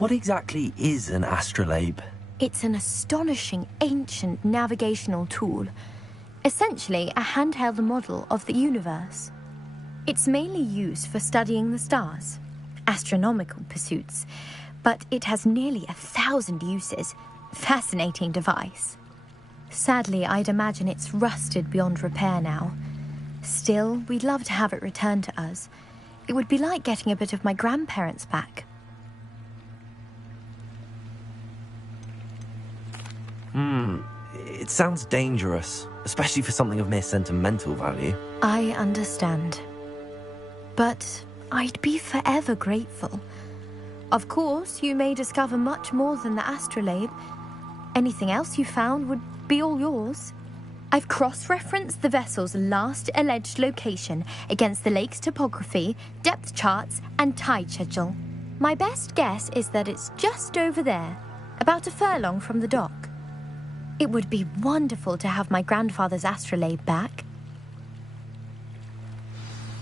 What exactly is an astrolabe? It's an astonishing ancient navigational tool. Essentially, a handheld model of the universe. It's mainly used for studying the stars, astronomical pursuits, but it has nearly 1,000 uses. Fascinating device. Sadly, I'd imagine it's rusted beyond repair now. Still, we'd love to have it returned to us. It would be like getting a bit of my grandparents back. It sounds dangerous, especially for something of mere sentimental value. I understand. But I'd be forever grateful. Of course, you may discover much more than the astrolabe. Anything else you found would be all yours. I've cross-referenced the vessel's last alleged location against the lake's topography, depth charts, and tide schedule. My best guess is that it's just over there, about a furlong from the dock. It would be wonderful to have my grandfather's astrolabe back.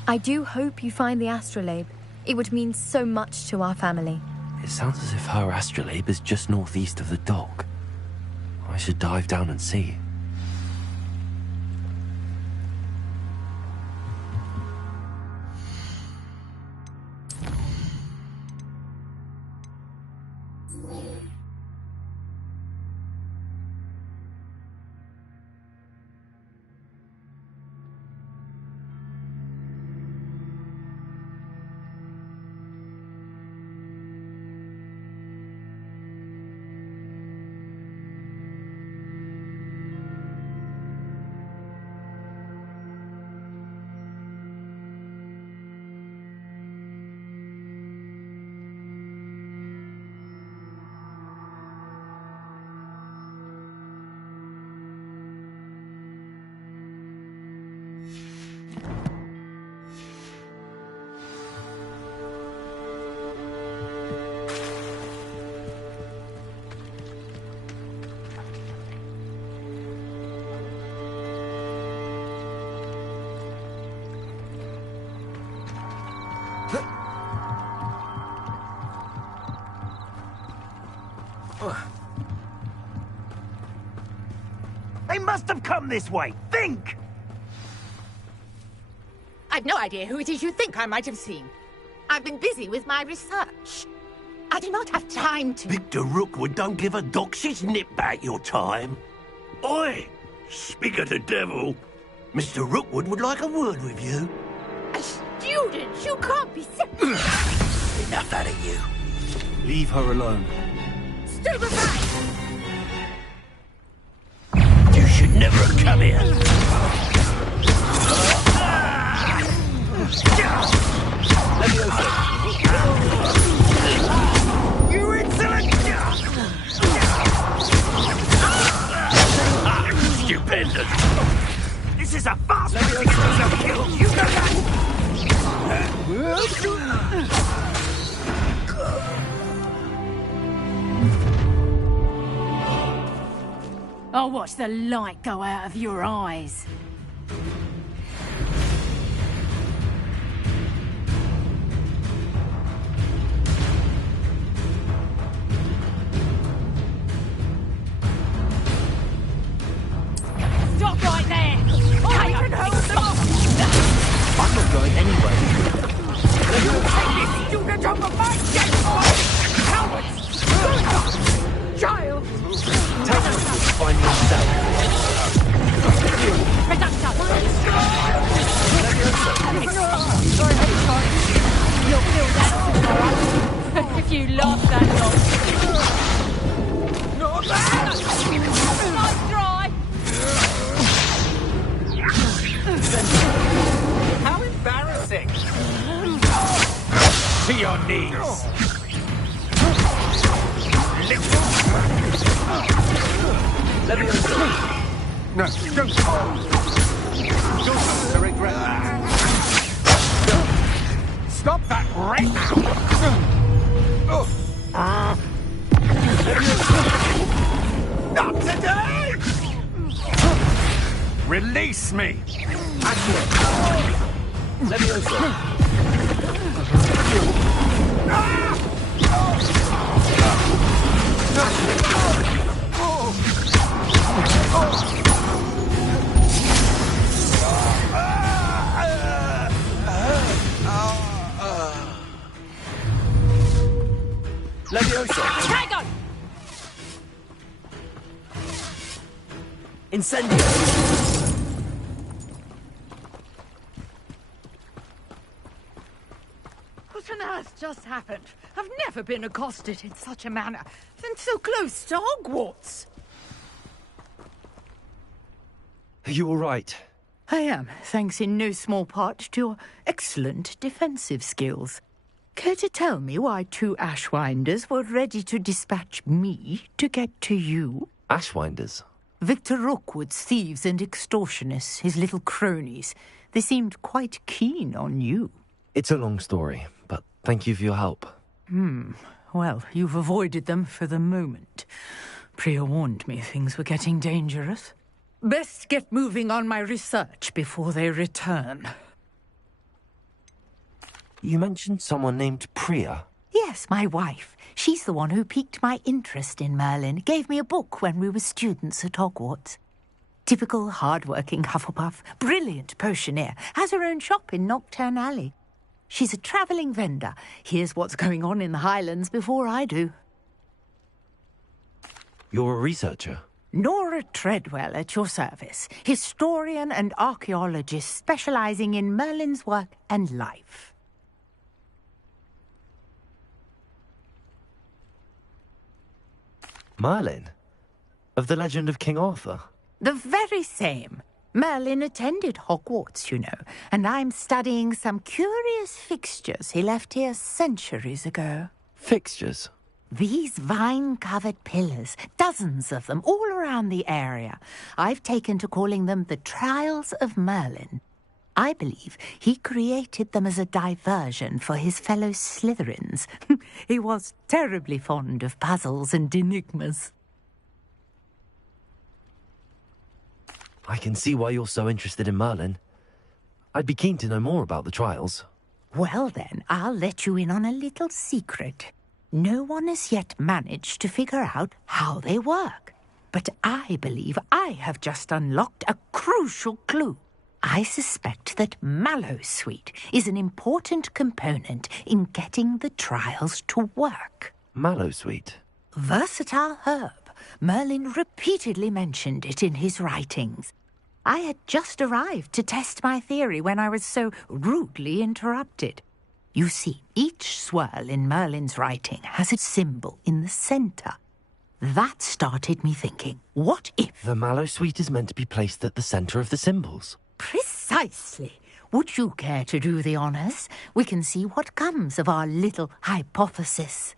I do hope you find the astrolabe. It would mean so much to our family. It sounds as if her astrolabe is just northeast of the dock. I should dive down and see. They must have come this way. Think! I've no idea who it is you think I might have seen. I've been busy with my research. I do not have time to... Victor Rookwood don't give a doxy's nip back your time. Oi! Speak of the devil. Mr. Rookwood would like a word with you. A student? You can't be sick. Enough out of you. Leave her alone. Stupefy! You should never have come here. You insolent! Stupendous. This is a fast kill. You know that? I'll watch the light go out of your eyes. Stop right there! I can hold them off! I'm not going anyway. Take this student over my dead boy! Cowards! Child! Tell me to find yourself. You'll feel that tomorrow. If you last that long. Nice try! How embarrassing! To your knees! Let me answer. No, don't. Don't regret that. Stop that right now! Not today! Release me! Let me answer. Levioso! Hang on! Incendio! What on earth just happened? I've never been accosted in such a manner, and so close to Hogwarts. Are you all right? I am, thanks in no small part to your excellent defensive skills. Care to tell me why 2 Ashwinders were ready to dispatch me to get to you? Ashwinders? Victor Rookwood's thieves and extortionists, his little cronies. They seemed quite keen on you. It's a long story, but thank you for your help. Well, you've avoided them for the moment. Priya warned me things were getting dangerous. Best get moving on my research before they return. You mentioned someone named Priya. Yes, my wife. She's the one who piqued my interest in Merlin. Gave me a book when we were students at Hogwarts. Typical hard-working Hufflepuff. Brilliant potioneer. Has her own shop in Knockturn Alley. She's a travelling vendor. Hears what's going on in the Highlands before I do. You're a researcher? Nora Treadwell at your service. Historian and archaeologist specialising in Merlin's work and life. Merlin? Of the legend of King Arthur? The very same. Merlin attended Hogwarts, you know, and I'm studying some curious fixtures he left here centuries ago. Fixtures? These vine-covered pillars, dozens of them, all around the area. I've taken to calling them the Trials of Merlin. I believe he created them as a diversion for his fellow Slytherins. He was terribly fond of puzzles and enigmas. I can see why you're so interested in Merlin. I'd be keen to know more about the trials. Well then, I'll let you in on a little secret. No one has yet managed to figure out how they work. But I believe I have just unlocked a crucial clue. I suspect that Mallowsweet is an important component in getting the trials to work. Mallowsweet? Versatile herb. Merlin repeatedly mentioned it in his writings. I had just arrived to test my theory when I was so rudely interrupted. You see, each swirl in Merlin's writing has a symbol in the centre. That started me thinking, what if... The Mallowsweet is meant to be placed at the centre of the symbols. Precisely. Would you care to do the honours? We can see what comes of our little hypothesis.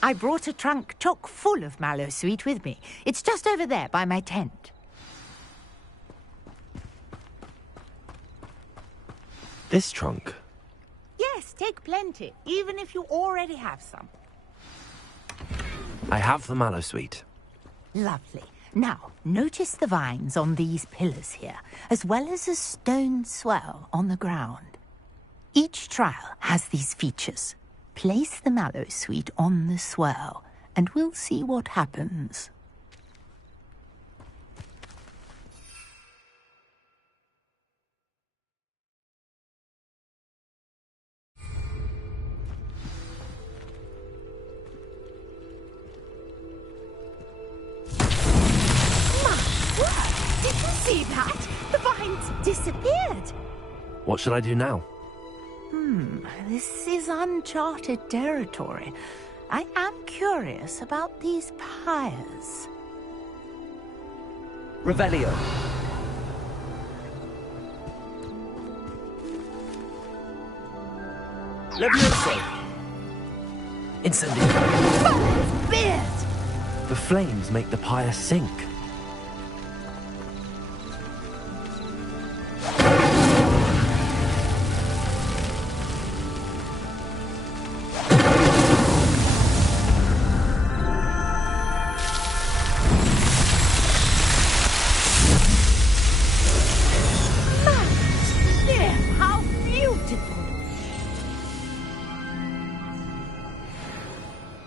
I brought a trunk chock full of Mallowsweet with me. It's just over there by my tent. This trunk? Yes, take plenty, even if you already have some. I have the Mallowsweet. Lovely. Now, notice the vines on these pillars here, as well as a stone swell on the ground. Each trial has these features. Place the Mallowsweet on the swell, and we'll see what happens. Did you see that? The vines disappeared. What should I do now? This is uncharted territory. I am curious about these pyres. Revelio. Levioso. Incendio. Beard! The flames make the pyre sink.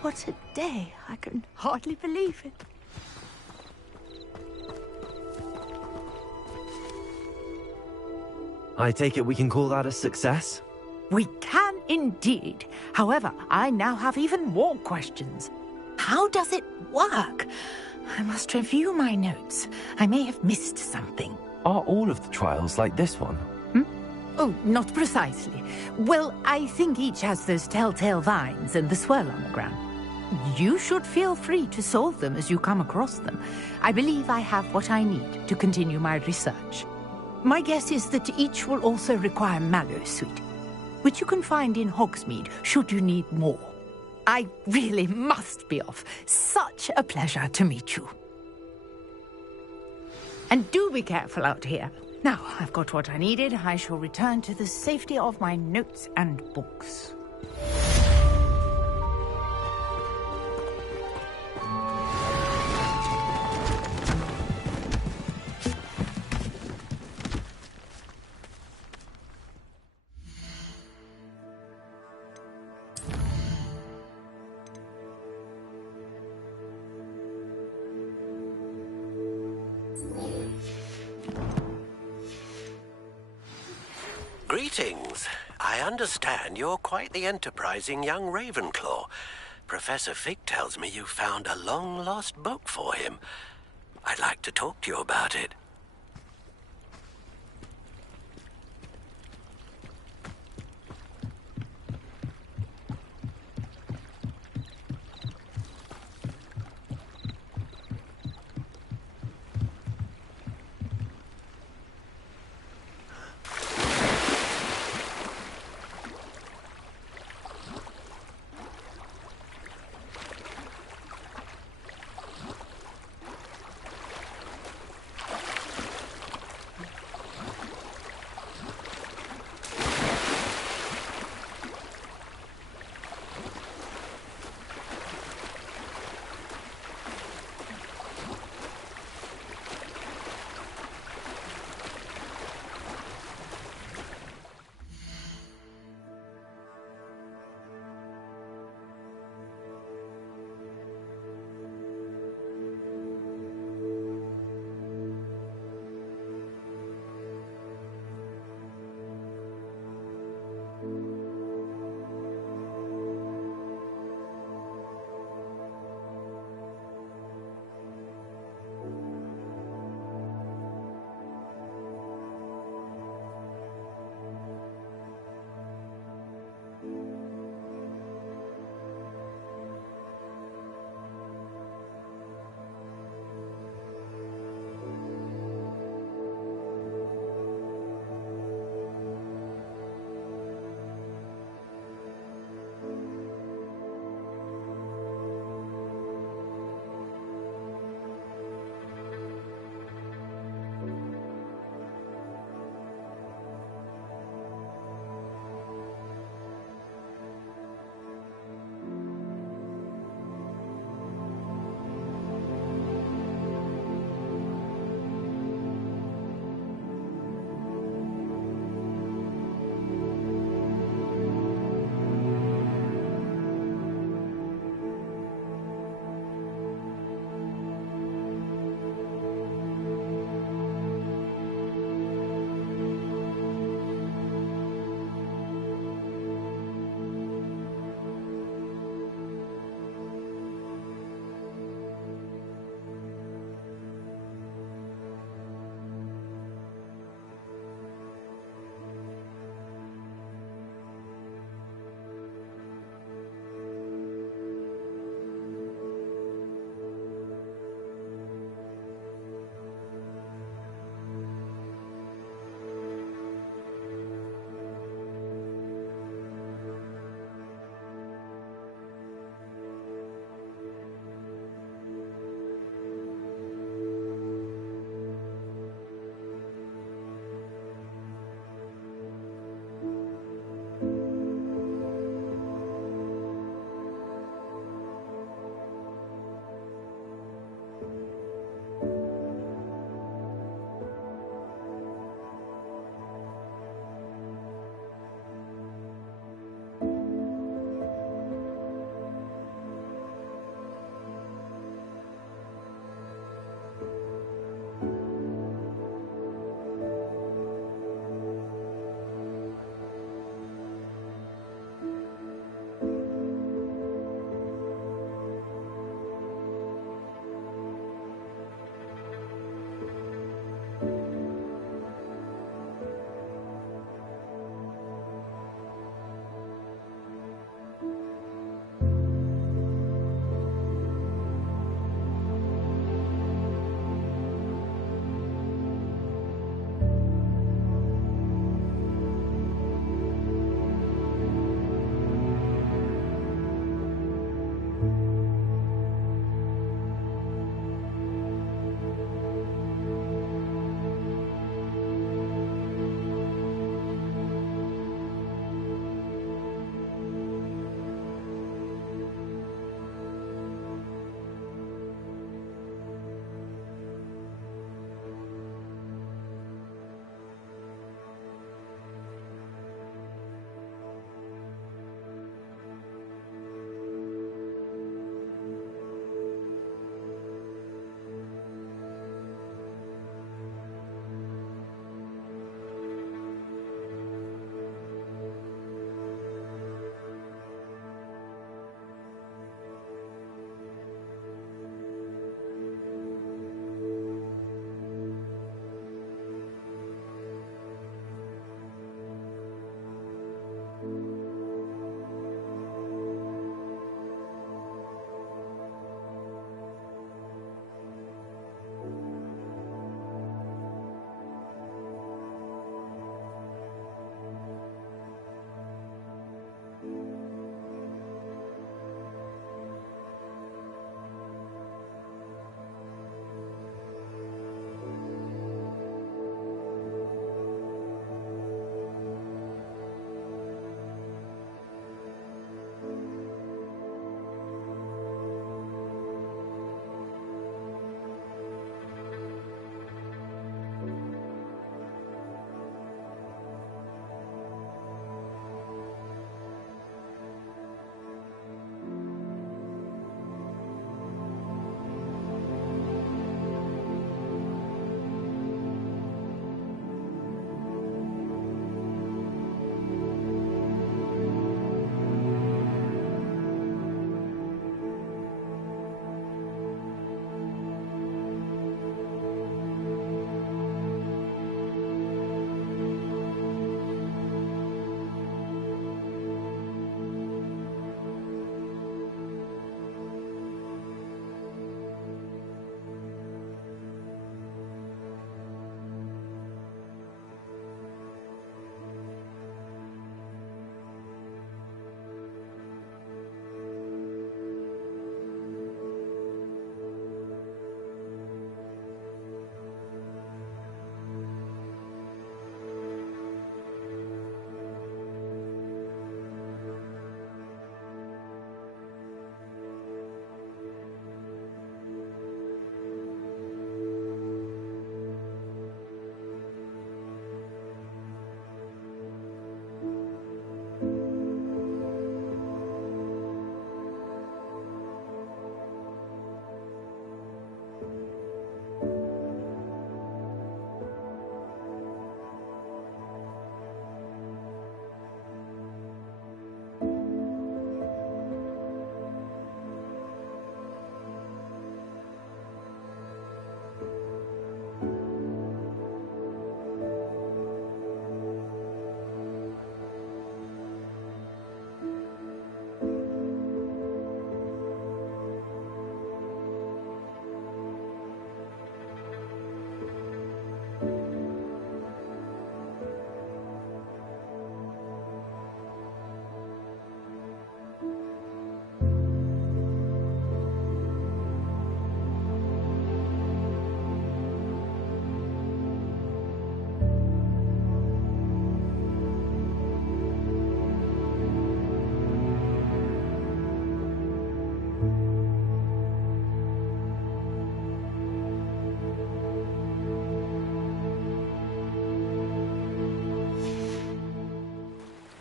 What a day. I can hardly believe it. I take it we can call that a success? We can indeed. However, I now have even more questions. How does it work? I must review my notes. I may have missed something. Are all of the trials like this one? Oh, not precisely. Well, I think each has those telltale vines and the swirl on the ground. You should feel free to solve them as you come across them. I believe I have what I need to continue my research. My guess is that each will also require Mallowsweet, which you can find in Hogsmeade should you need more. I really must be off. Such a pleasure to meet you. And do be careful out here. Now, I've got what I needed. I shall return to the safety of my notes and books. Greetings. I understand you're quite the enterprising young Ravenclaw. Professor Fig tells me you found a long-lost book for him. I'd like to talk to you about it.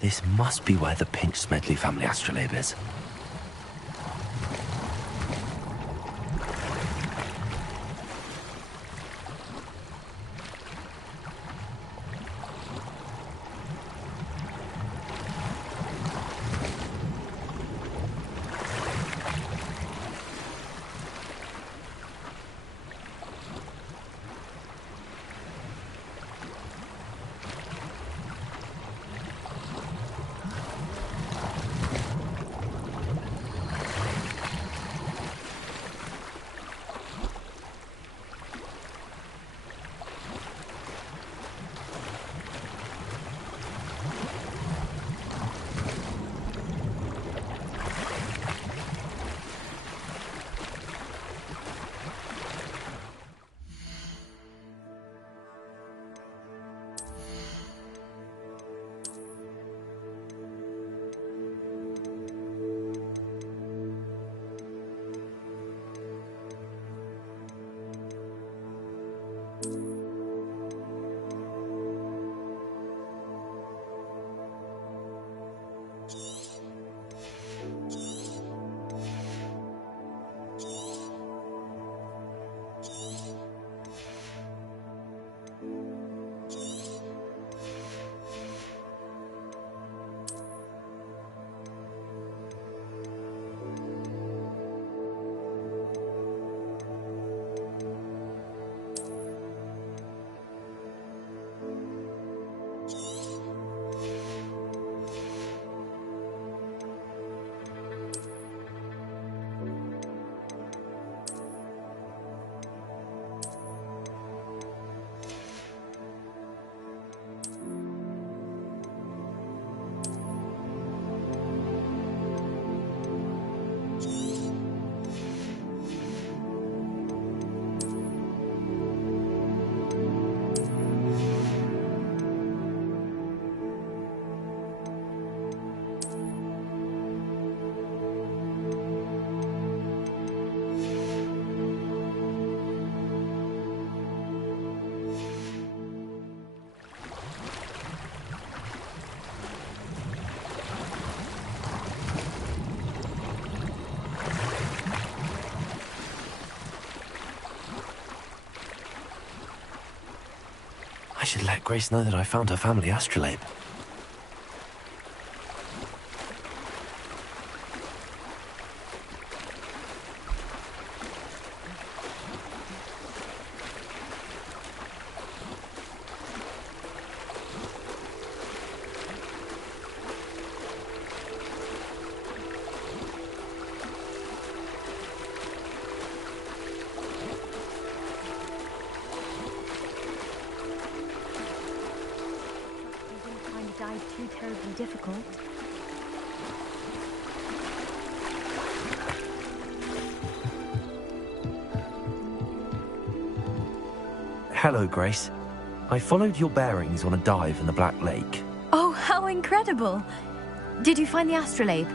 This must be where the Pinch Smedley family astrolabe is. I should let Grace know that I found her family astrolabe. Too terribly difficult. Hello, Grace. I followed your bearings on a dive in the Black Lake. Oh, how incredible! Did you find the astrolabe?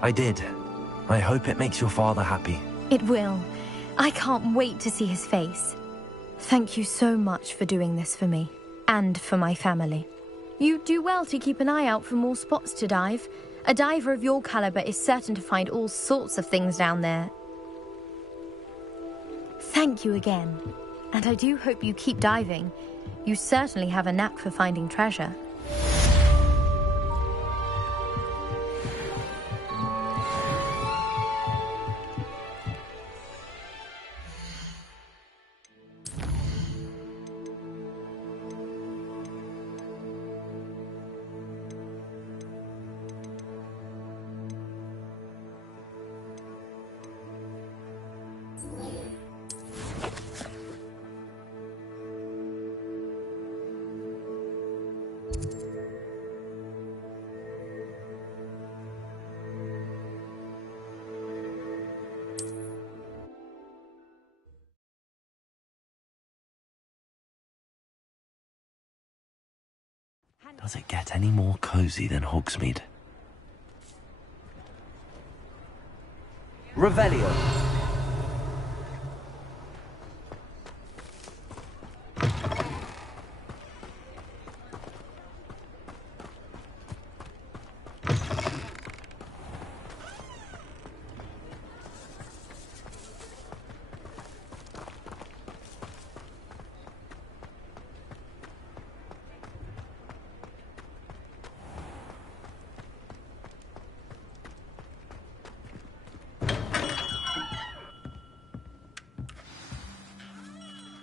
I did. I hope it makes your father happy. It will. I can't wait to see his face. Thank you so much for doing this for me, and for my family. You do well to keep an eye out for more spots to dive. A diver of your caliber is certain to find all sorts of things down there. Thank you again, and I do hope you keep diving. You certainly have a knack for finding treasure. Does it get any more cozy than Hogsmeade? Revelio.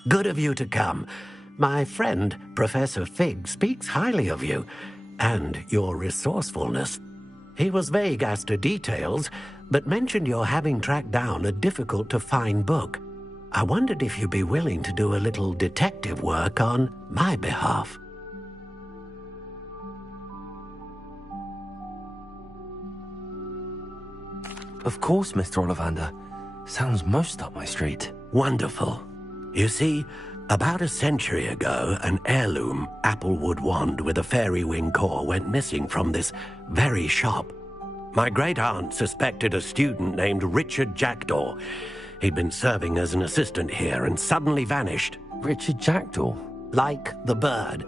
Good of you to come. My friend, Professor Fig, speaks highly of you and your resourcefulness. He was vague as to details, but mentioned your having tracked down a difficult-to-find book. I wondered if you'd be willing to do a little detective work on my behalf. Of course, Mr. Ollivander. Sounds most up my street. Wonderful. You see, about a century ago, an heirloom applewood wand with a fairy wing core went missing from this very shop. My great-aunt suspected a student named Richard Jackdaw. He'd been serving as an assistant here and suddenly vanished. Richard Jackdaw? Like the bird.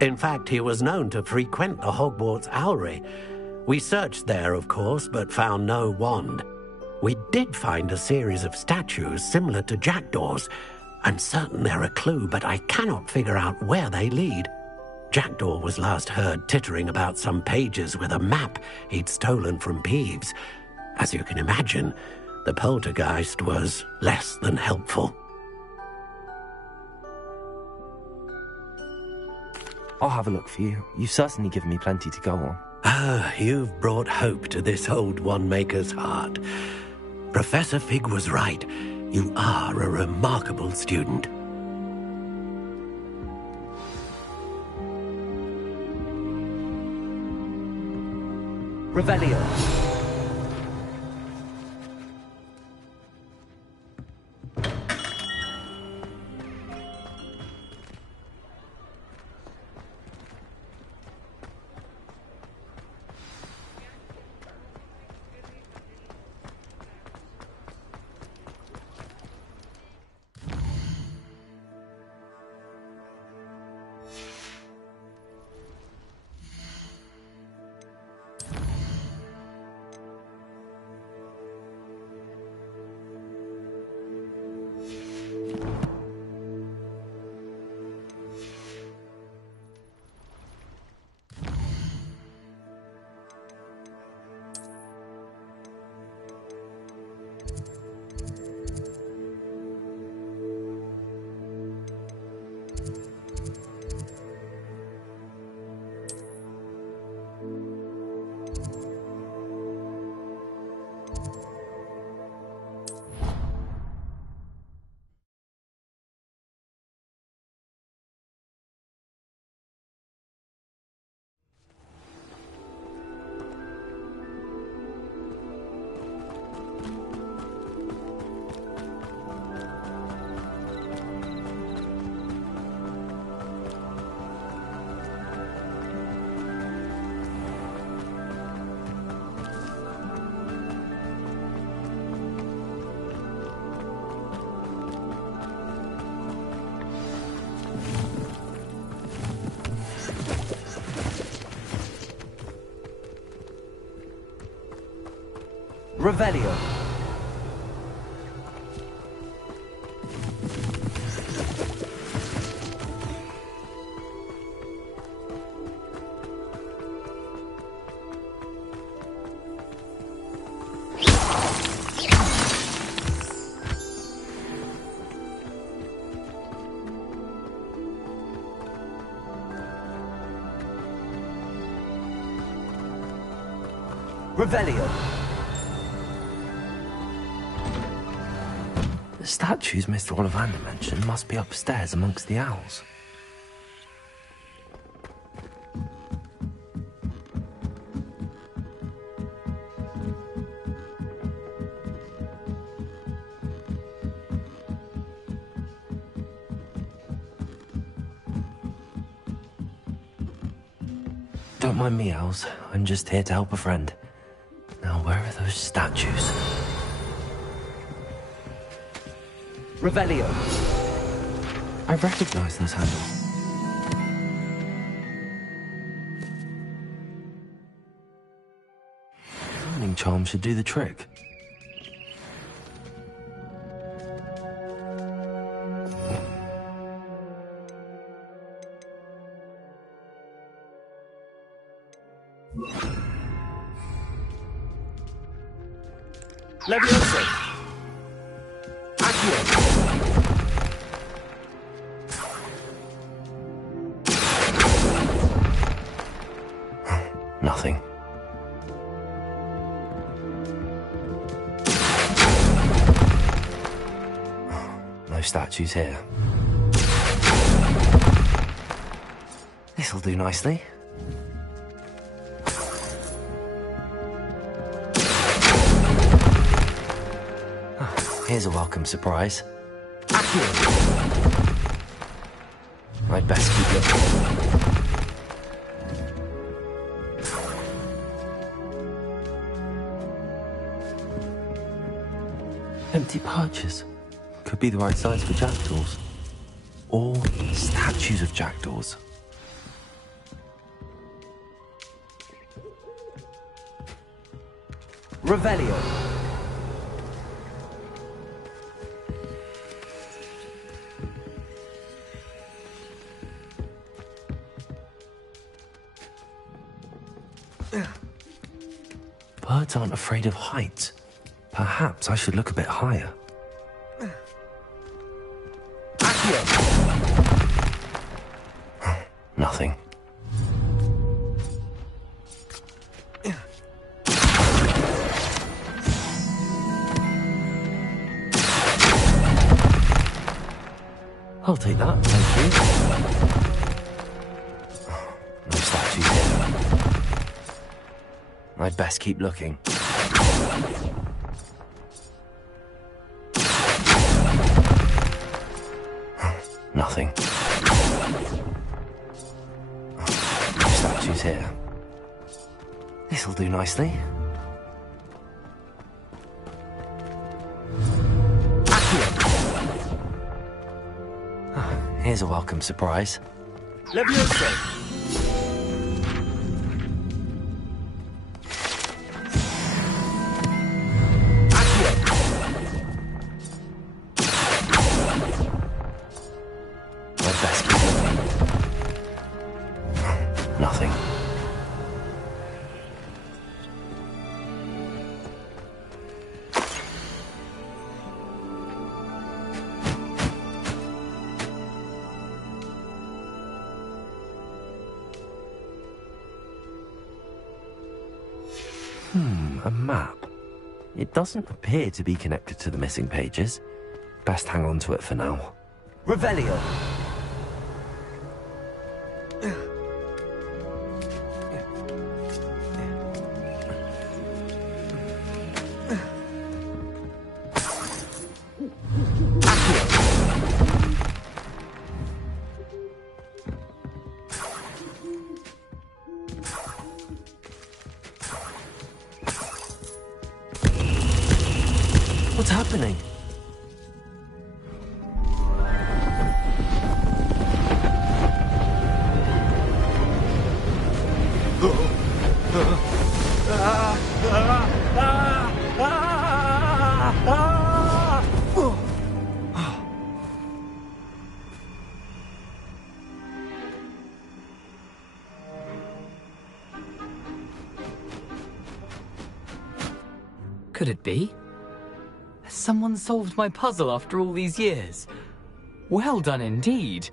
In fact, he was known to frequent the Hogwarts Owlery. We searched there, of course, but found no wand. We did find a series of statues similar to Jackdaw's. I'm certain they're a clue, but I cannot figure out where they lead. Jackdaw was last heard tittering about some pages with a map he'd stolen from Peeves. As you can imagine, the poltergeist was less than helpful. I'll have a look for you. You've certainly given me plenty to go on. Ah, you've brought hope to this old one-maker's heart. Professor Fig was right. You are a remarkable student. Revelio. Revelio. Revelio. The statues Mr. Ollivander mentioned must be upstairs amongst the owls. Don't mind me, owls. I'm just here to help a friend. Now, where are those statues? Revelio. I recognize those handles. Warning charm should do the trick. Leviosa. Accio. Nothing. No statues here. This'll do nicely. Here's a welcome surprise. I'd best keep looking. Empty perches. Could be the right size for jackdaws. Or statues of jackdaws. Revelio. Birds aren't afraid of heights. Perhaps I should look a bit higher. Nothing. I'll take that, thank you. No statues here. I'd best keep looking. Nothing. No statues here. This'll do nicely. Here's a welcome surprise. Levioso. I'd best keep looking. Nothing. A map. It doesn't appear to be connected to the missing pages. Best hang on to it for now. Revelio. What's happening? Could it be? Has someone solved my puzzle after all these years? Well done indeed.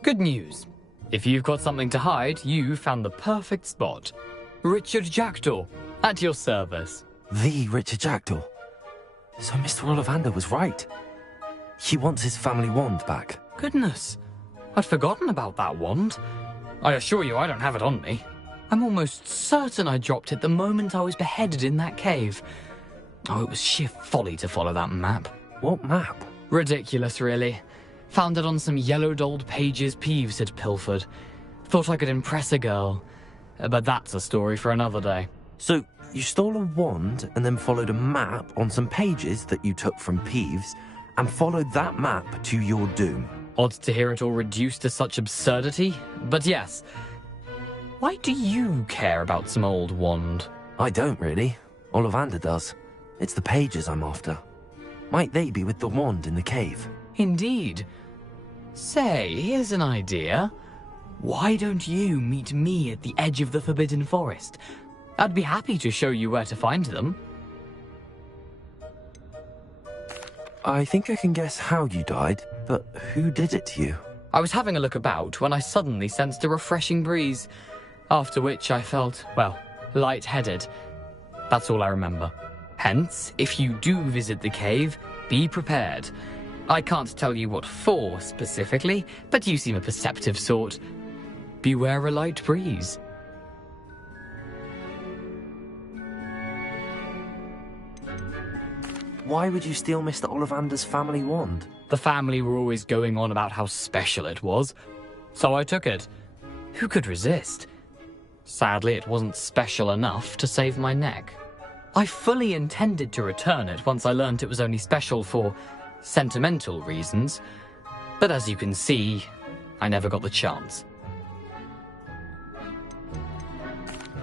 Good news. If you've got something to hide, you found the perfect spot. Richard Jackdaw, at your service. The Richard Jackdaw. So Mr. Ollivander was right. He wants his family wand back. Goodness, I'd forgotten about that wand. I assure you I don't have it on me. I'm almost certain I dropped it the moment I was beheaded in that cave. Oh, it was sheer folly to follow that map. What map? Ridiculous, really. Found it on some yellowed old pages Peeves had pilfered. Thought I could impress a girl. But that's a story for another day. So, you stole a wand and then followed a map on some pages that you took from Peeves and followed that map to your doom. Odd to hear it all reduced to such absurdity, but yes. Why do you care about some old wand? I don't really. Ollivander does. It's the pages I'm after. Might they be with the wand in the cave? Indeed. Say, here's an idea. Why don't you meet me at the edge of the Forbidden Forest? I'd be happy to show you where to find them. I think I can guess how you died, but who did it to you? I was having a look about when I suddenly sensed a refreshing breeze, after which I felt, well, lightheaded. That's all I remember. Hence, if you do visit the cave, be prepared. I can't tell you what for specifically, but you seem a perceptive sort. Beware a light breeze. Why would you steal Mr. Ollivander's family wand? The family were always going on about how special it was, so I took it. Who could resist? Sadly, it wasn't special enough to save my neck. I fully intended to return it once I learned it was only special for sentimental reasons, but as you can see, I never got the chance.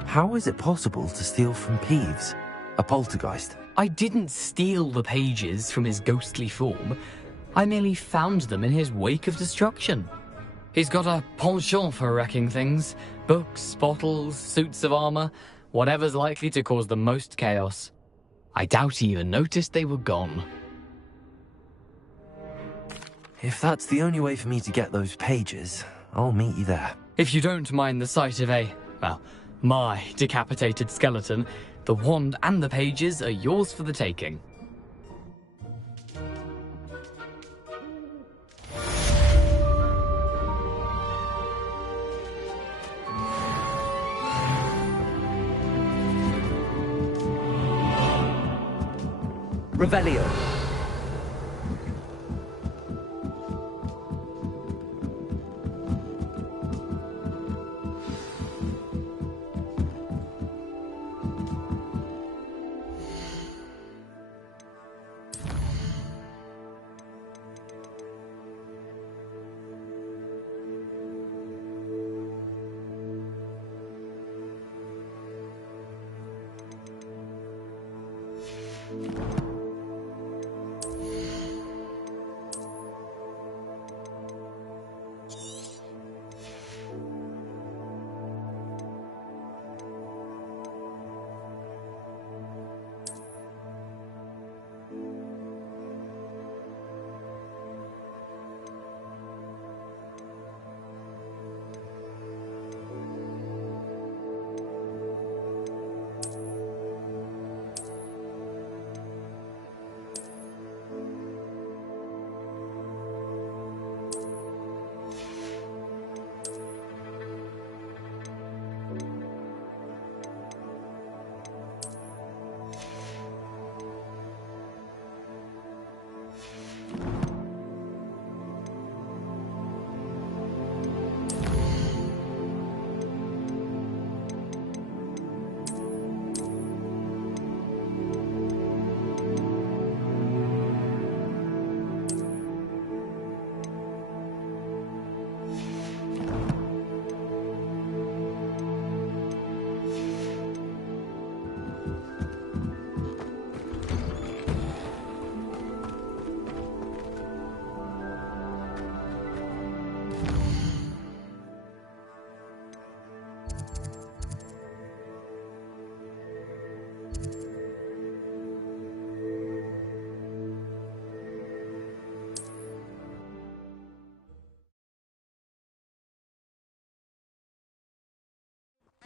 How is it possible to steal from Peeves, a poltergeist? I didn't steal the pages from his ghostly form. I merely found them in his wake of destruction. He's got a penchant for wrecking things. Books, bottles, suits of armor, whatever's likely to cause the most chaos. I doubt he even noticed they were gone. If that's the only way for me to get those pages, I'll meet you there. If you don't mind the sight of my decapitated skeleton, the wand and the pages are yours for the taking. Revelio.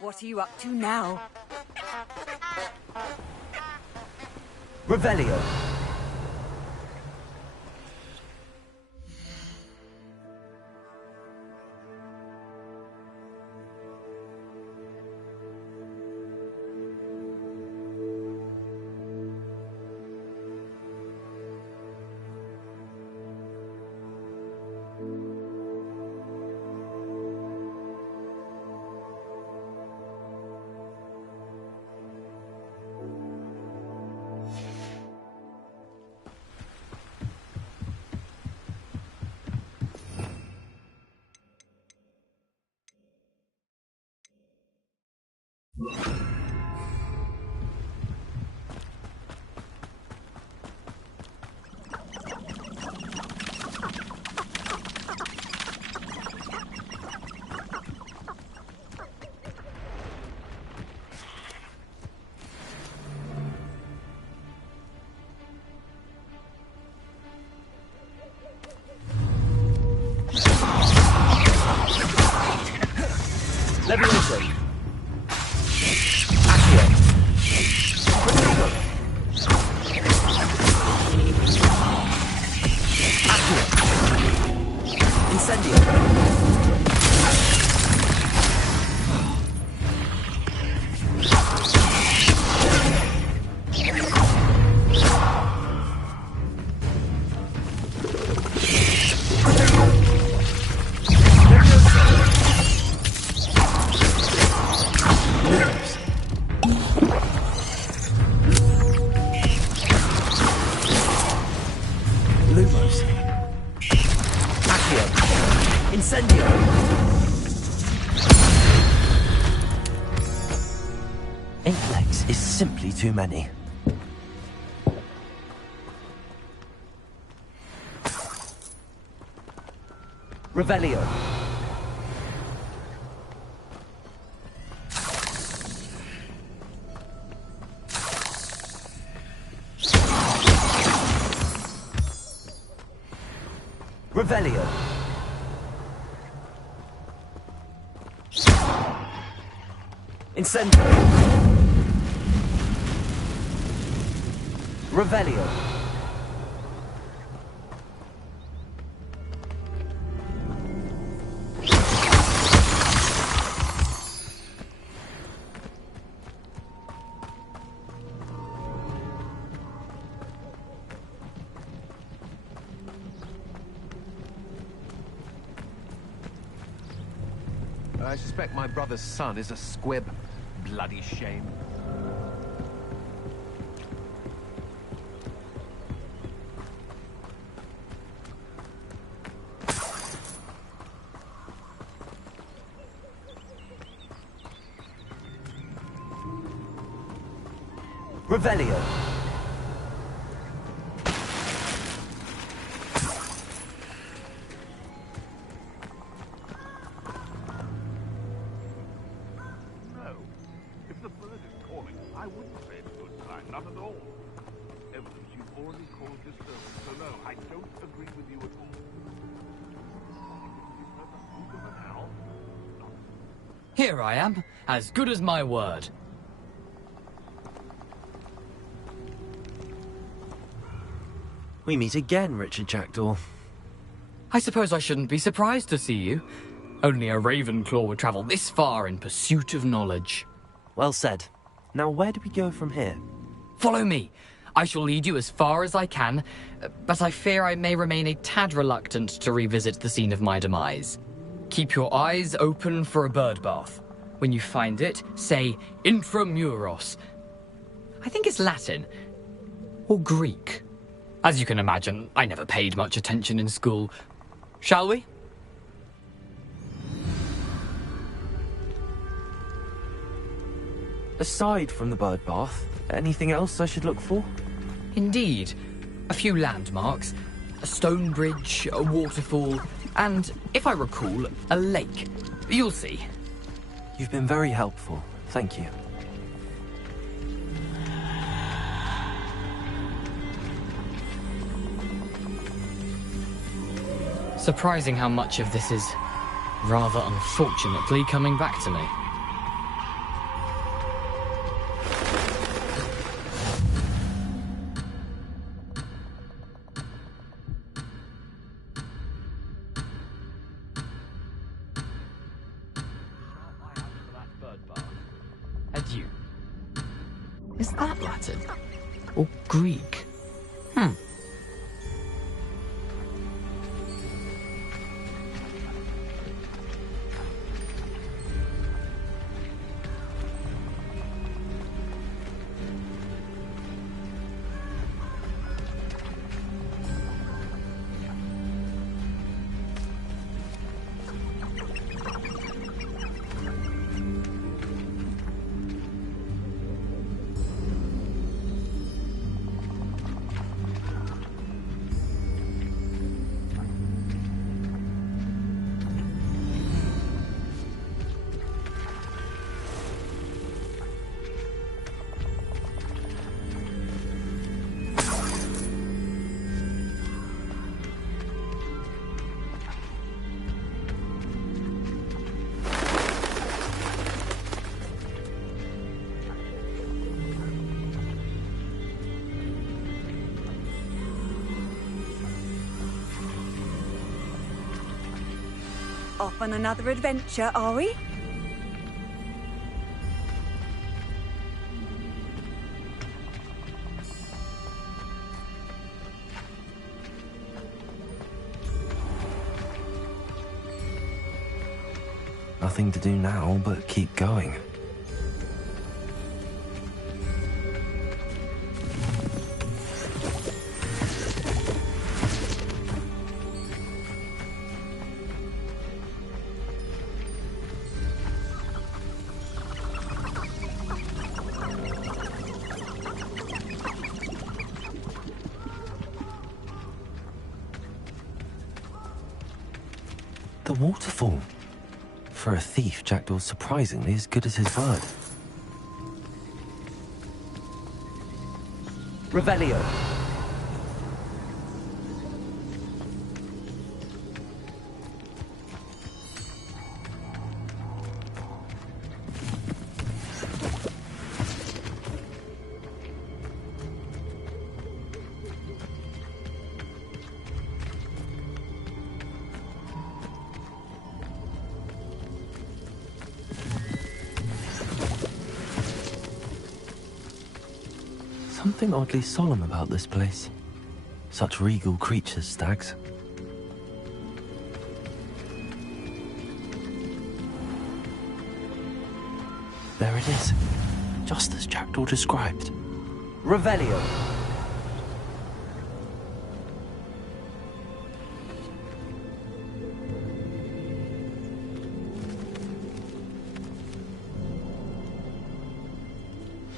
What are you up to now? Revelio. 8 legs is simply too many. Revelio. Revelio. Incendio. Revelio. I suspect my brother's son is a squib. Bloody shame. Revelio. Here I am, as good as my word. We meet again, Richard Jackdaw. I suppose I shouldn't be surprised to see you. Only a Ravenclaw would travel this far in pursuit of knowledge. Well said. Now where do we go from here? Follow me. I shall lead you as far as I can, but I fear I may remain a tad reluctant to revisit the scene of my demise. Keep your eyes open for a bird bath. When you find it, say intramuros. I think it's Latin. Or Greek. As you can imagine, I never paid much attention in school. Shall we? Aside from the bird bath, anything else I should look for? Indeed. A few landmarks, a stone bridge, a waterfall, and, if I recall, a lake. You'll see. You've been very helpful. Thank you. Surprising how much of this is, rather unfortunately, coming back to me. Adieu. Is that Latin? Or Greek? Off on another adventure, are we? Nothing to do now but keep going. a waterfall. For a thief, Jackdaw's surprisingly as good as his word. Revelio. Something oddly solemn about this place. Such regal creatures, stags. There it is, just as Jackdaw described. Revelio.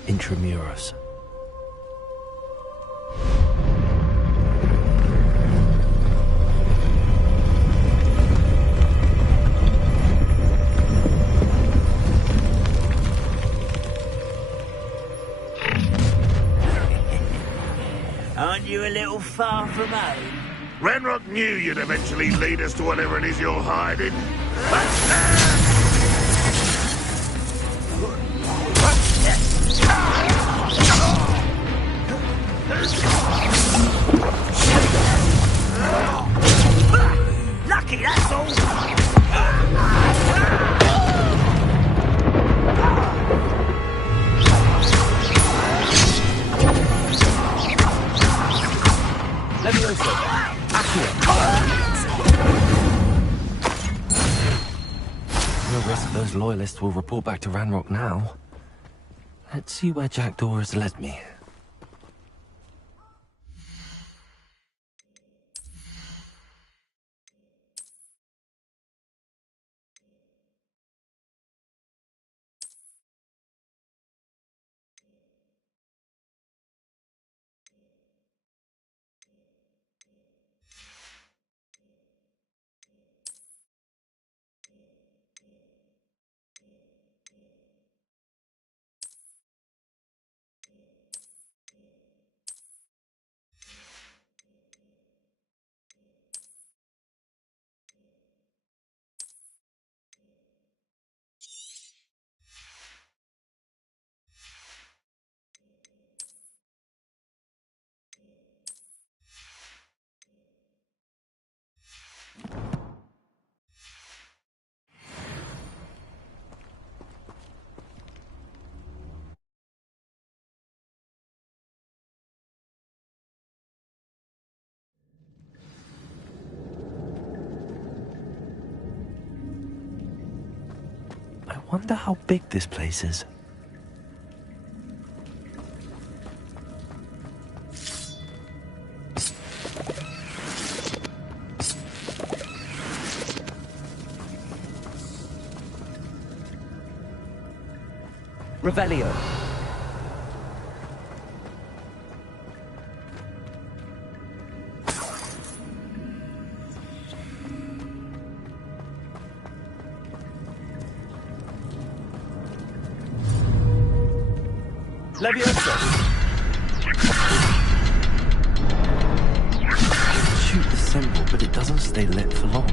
Intramuros. Aren't you a little far from home? Ranrock knew you'd eventually lead us to whatever it is you're hiding. Lucky, that's all. Levioso. Accio. No risk those loyalists will report back to Ranrock now. Let's see where Jackdaw has led me. I wonder how big this place is. Revelio. Levioso. Shoot the symbol, but it doesn't stay lit for long.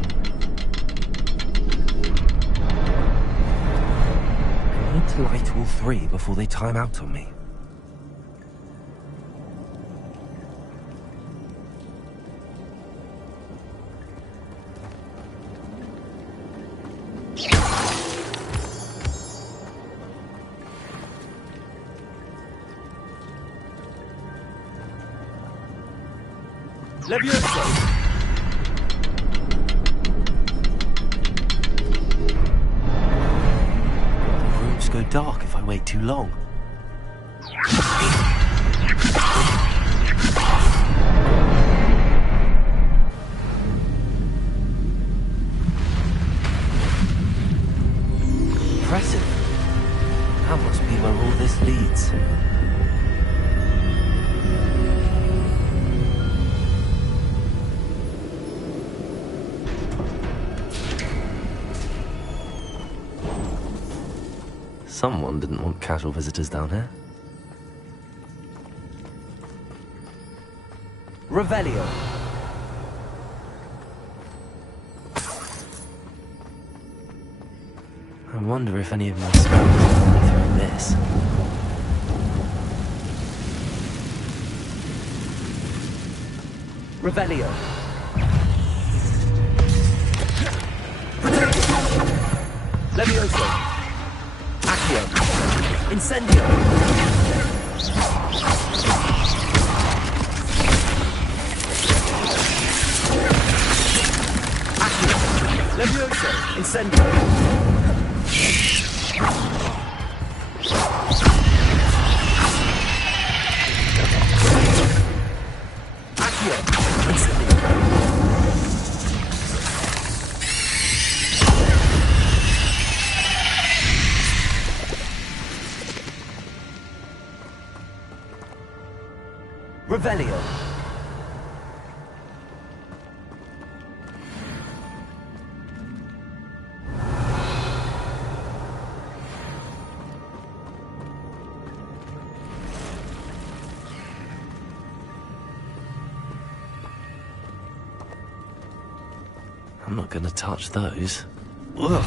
I need to light all three before they time out on me. Levioso. The rooms go dark if I wait too long. Impressive. That must be where all this leads. Someone didn't want casual visitors down here. Revelio. I wonder if any of my spells are through this. Revelio. Levioso. Accio. Incendio. Accio. Levioso. Incendio. Accio. Incendio. Revelio. I'm not gonna touch those. Ugh.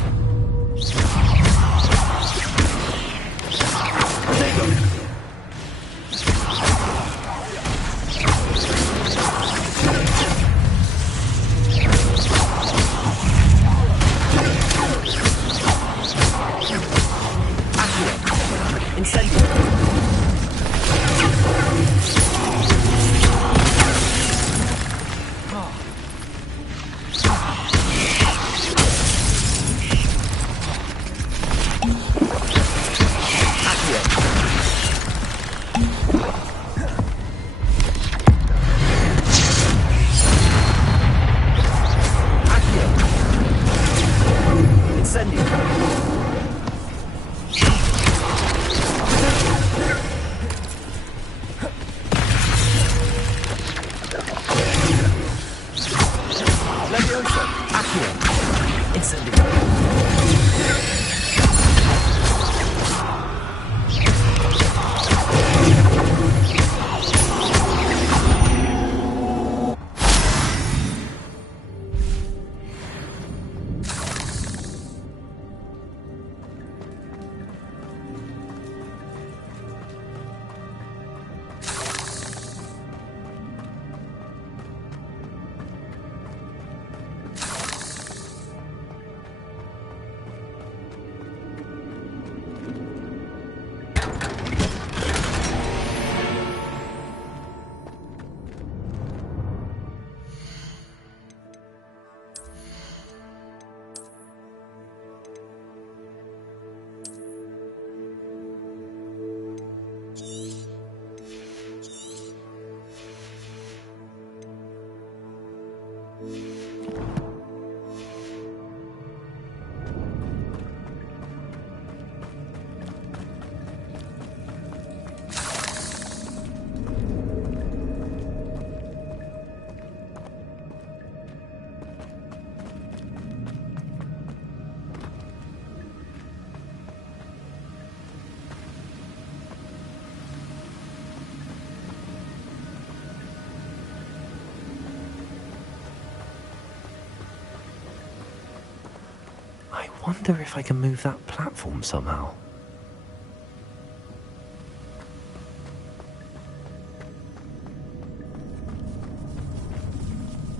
I wonder if I can move that platform somehow.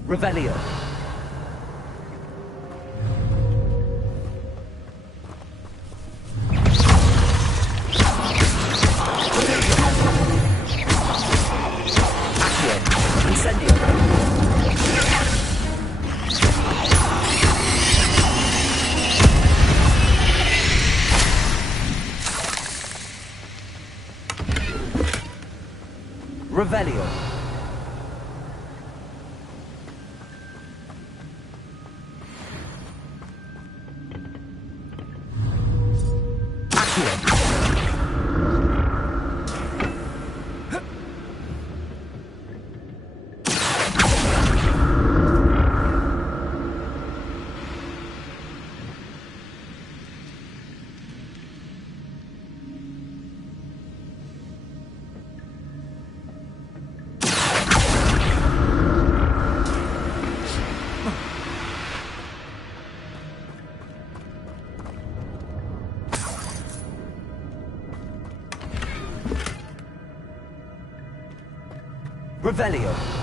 Revelio. Accio. Incendio. Revelio. Revelio.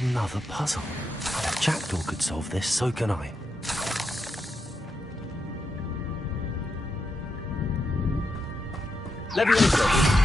Another puzzle. If Jackdaw could solve this, so can I. Levioso.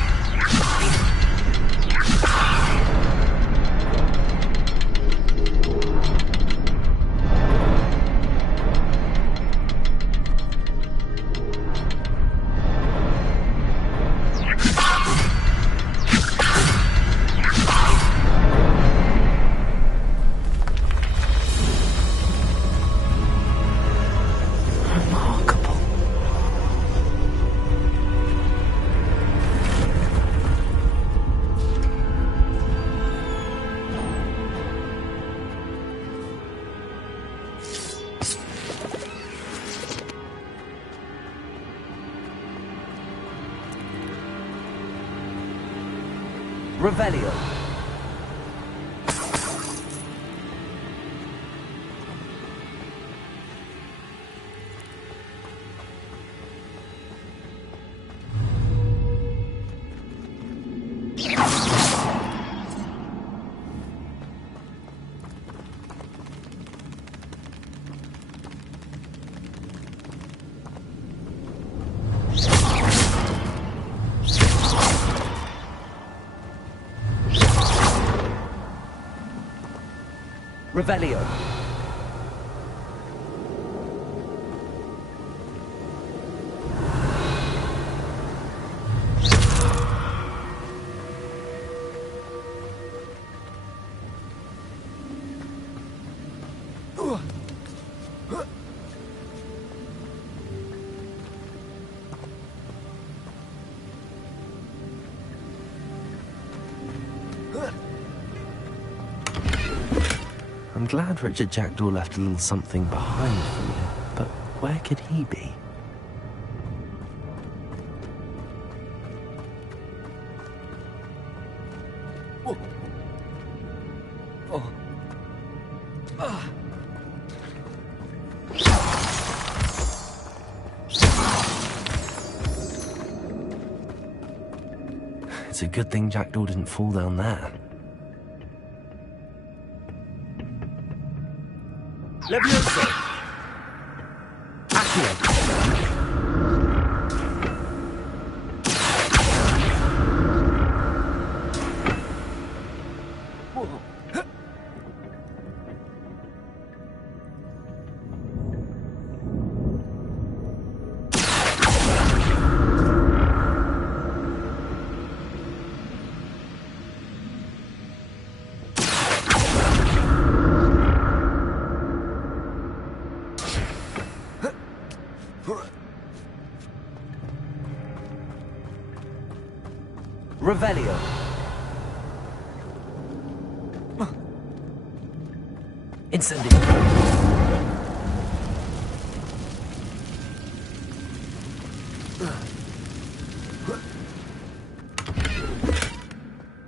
Revelio. Revelio. I'm glad Richard Jackdaw left a little something behind for me, but where could he be? Oh. Oh. Ah. It's a good thing Jackdaw didn't fall down there. Levioso. Accio. Revelio. Incendio.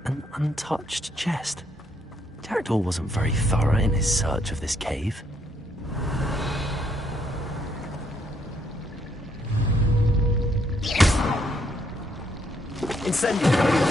An untouched chest. Jackdaw wasn't very thorough in his search of this cave. Incendio.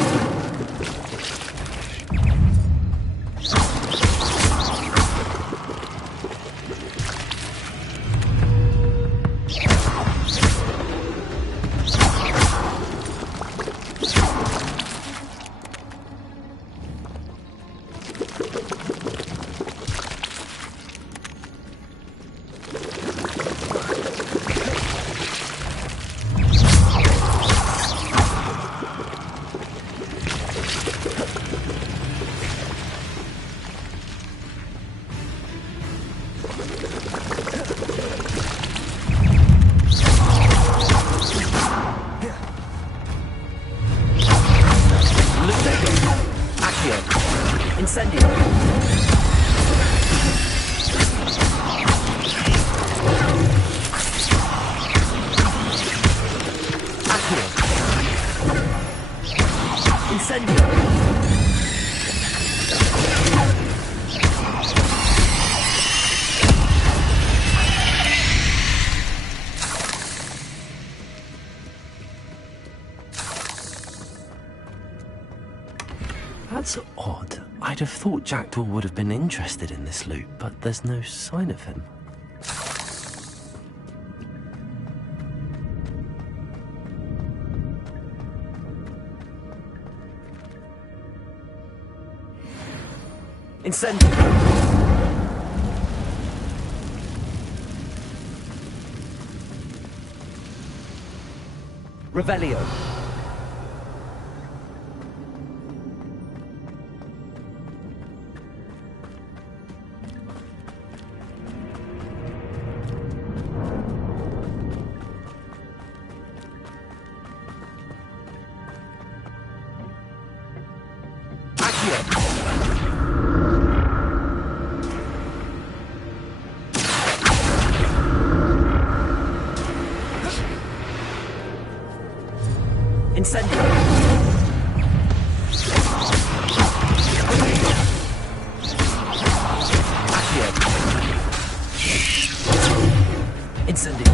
That's odd. I'd have thought Jackdaw would have been interested in this loot, but there's no sign of him. Incendio. Revelio. Incendio. Incendio.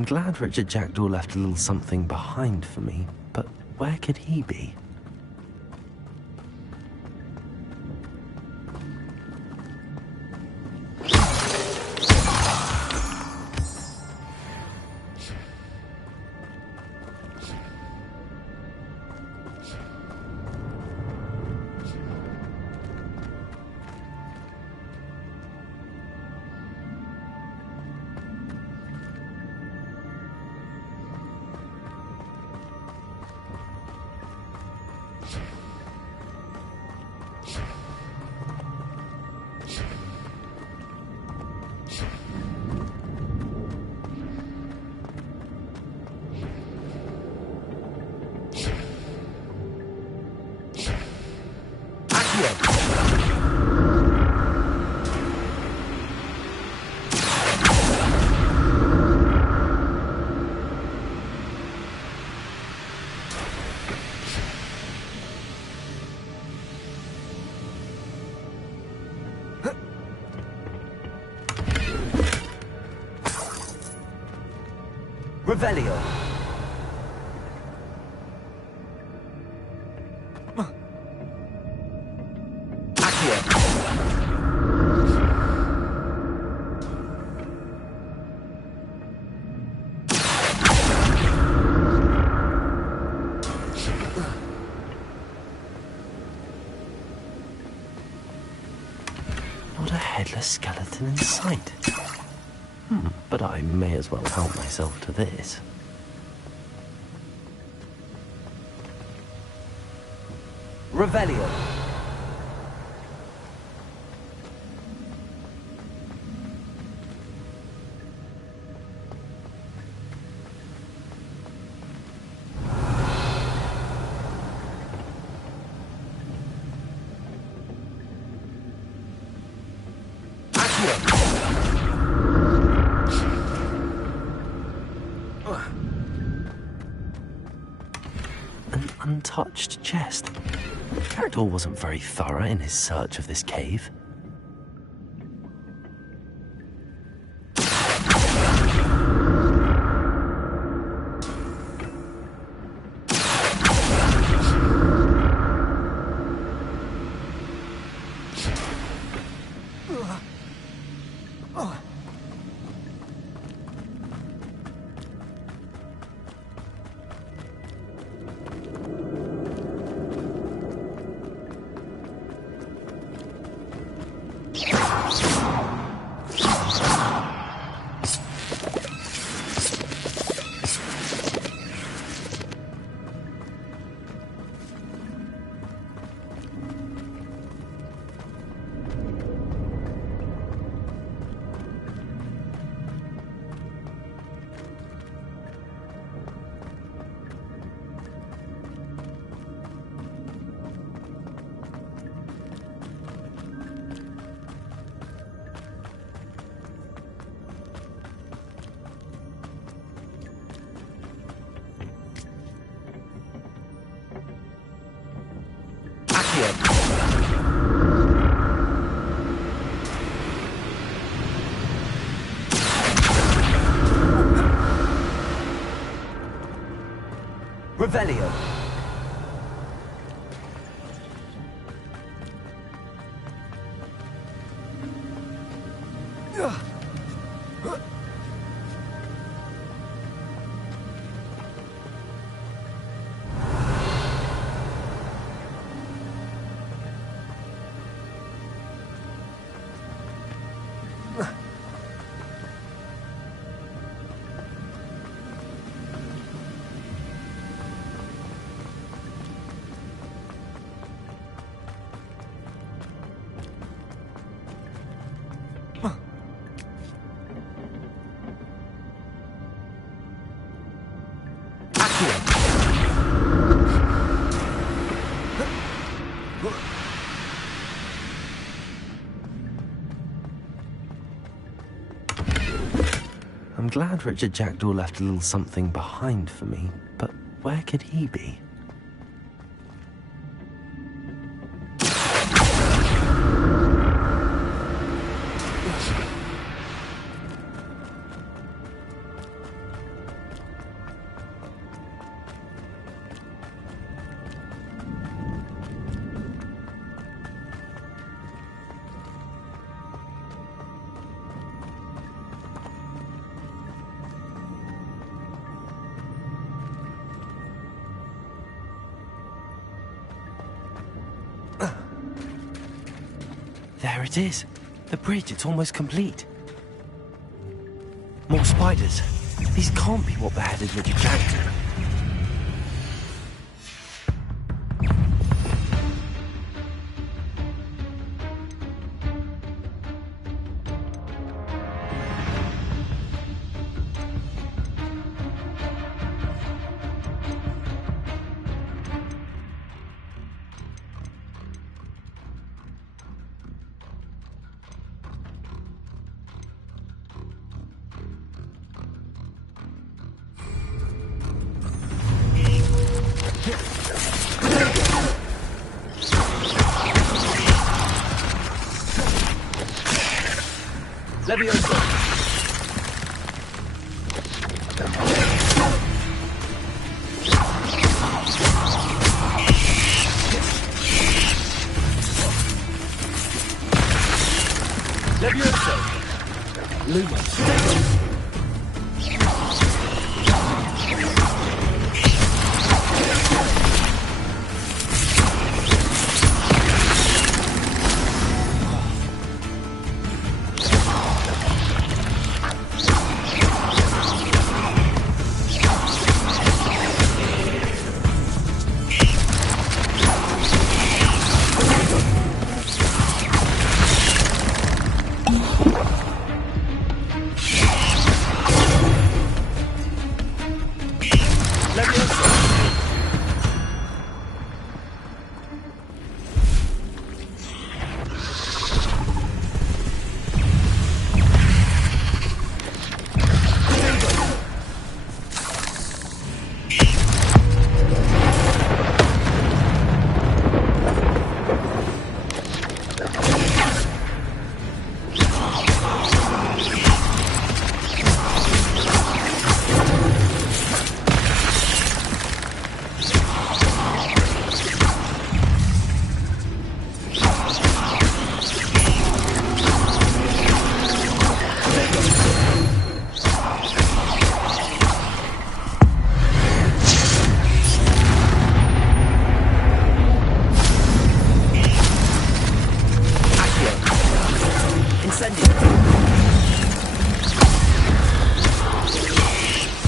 I'm glad Richard Jackdaw left a little something behind for me, but where could he be? Revelio. Not a headless skeleton in sight. But I may as well help myself to this. Revelio. An untouched chest. Jackdaw wasn't very thorough in his search of this cave. Revelio. I'm glad Richard Jackdaw left a little something behind for me, but where could he be? There it is. The bridge, it's almost complete. More spiders. These can't be what beheaded Richard Jackson. Leviosa! Leviosa! Lumos!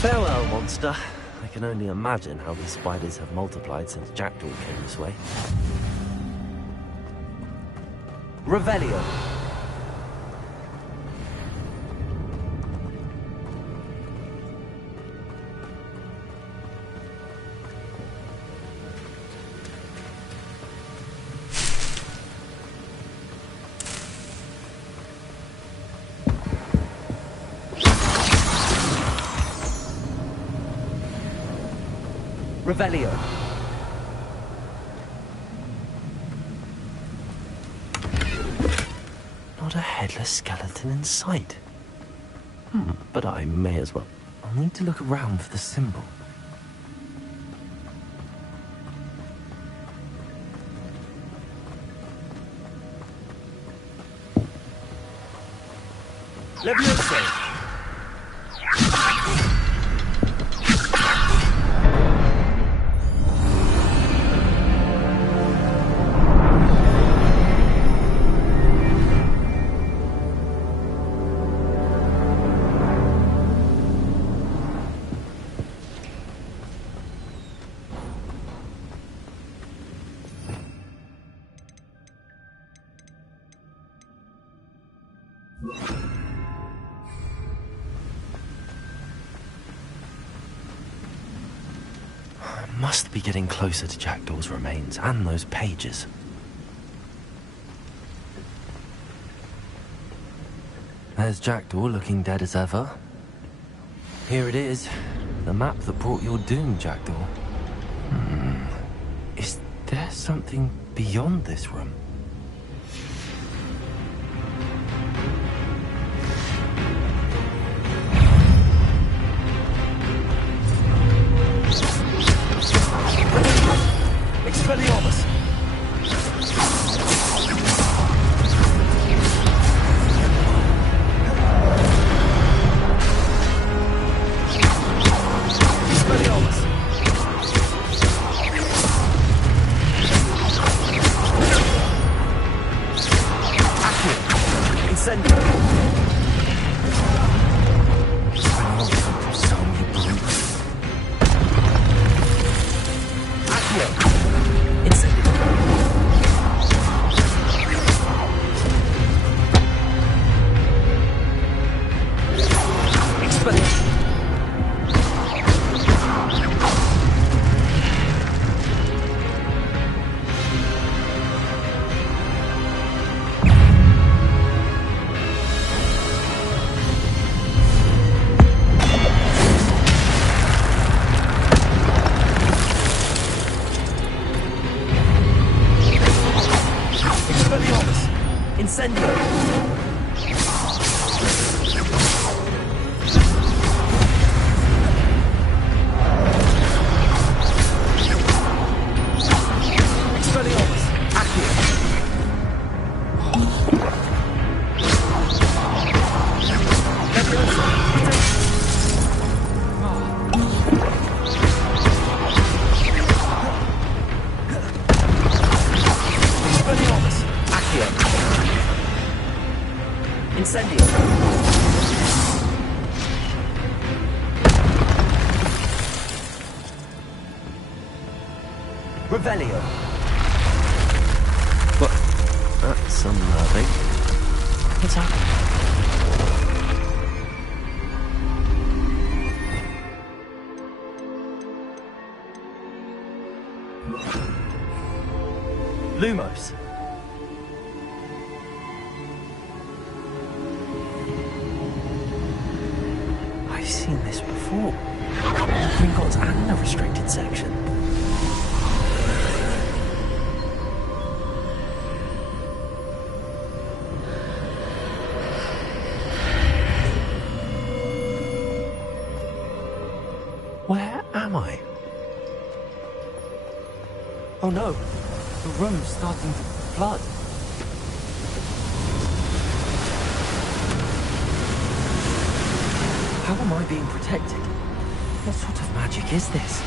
Farewell, monster. I can only imagine how these spiders have multiplied since Jackdaw came this way. Revelio. Revelio. Not a headless skeleton in sight. But I may as well. I'll need to look around for the symbol. Leviosa. Must be getting closer to Jackdaw's remains and those pages. There's Jackdaw looking dead as ever. Here it is, the map that brought your doom, Jackdaw. Is there something beyond this room? Expelliarmus! Expelliarmus! Revelio. But that's unnerving. What's happening? Lumos. I've seen this before. Gringotts and the restricted section. Where am I? Oh no, the room's starting to flood. How am I being protected? What sort of magic is this?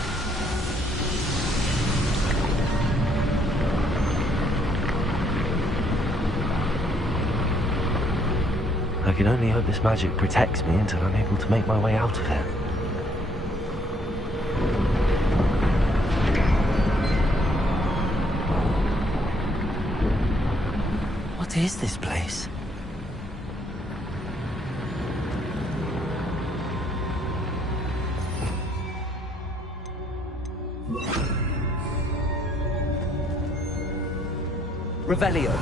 I can only hope this magic protects me until I'm able to make my way out of here. What is this place? Revelio.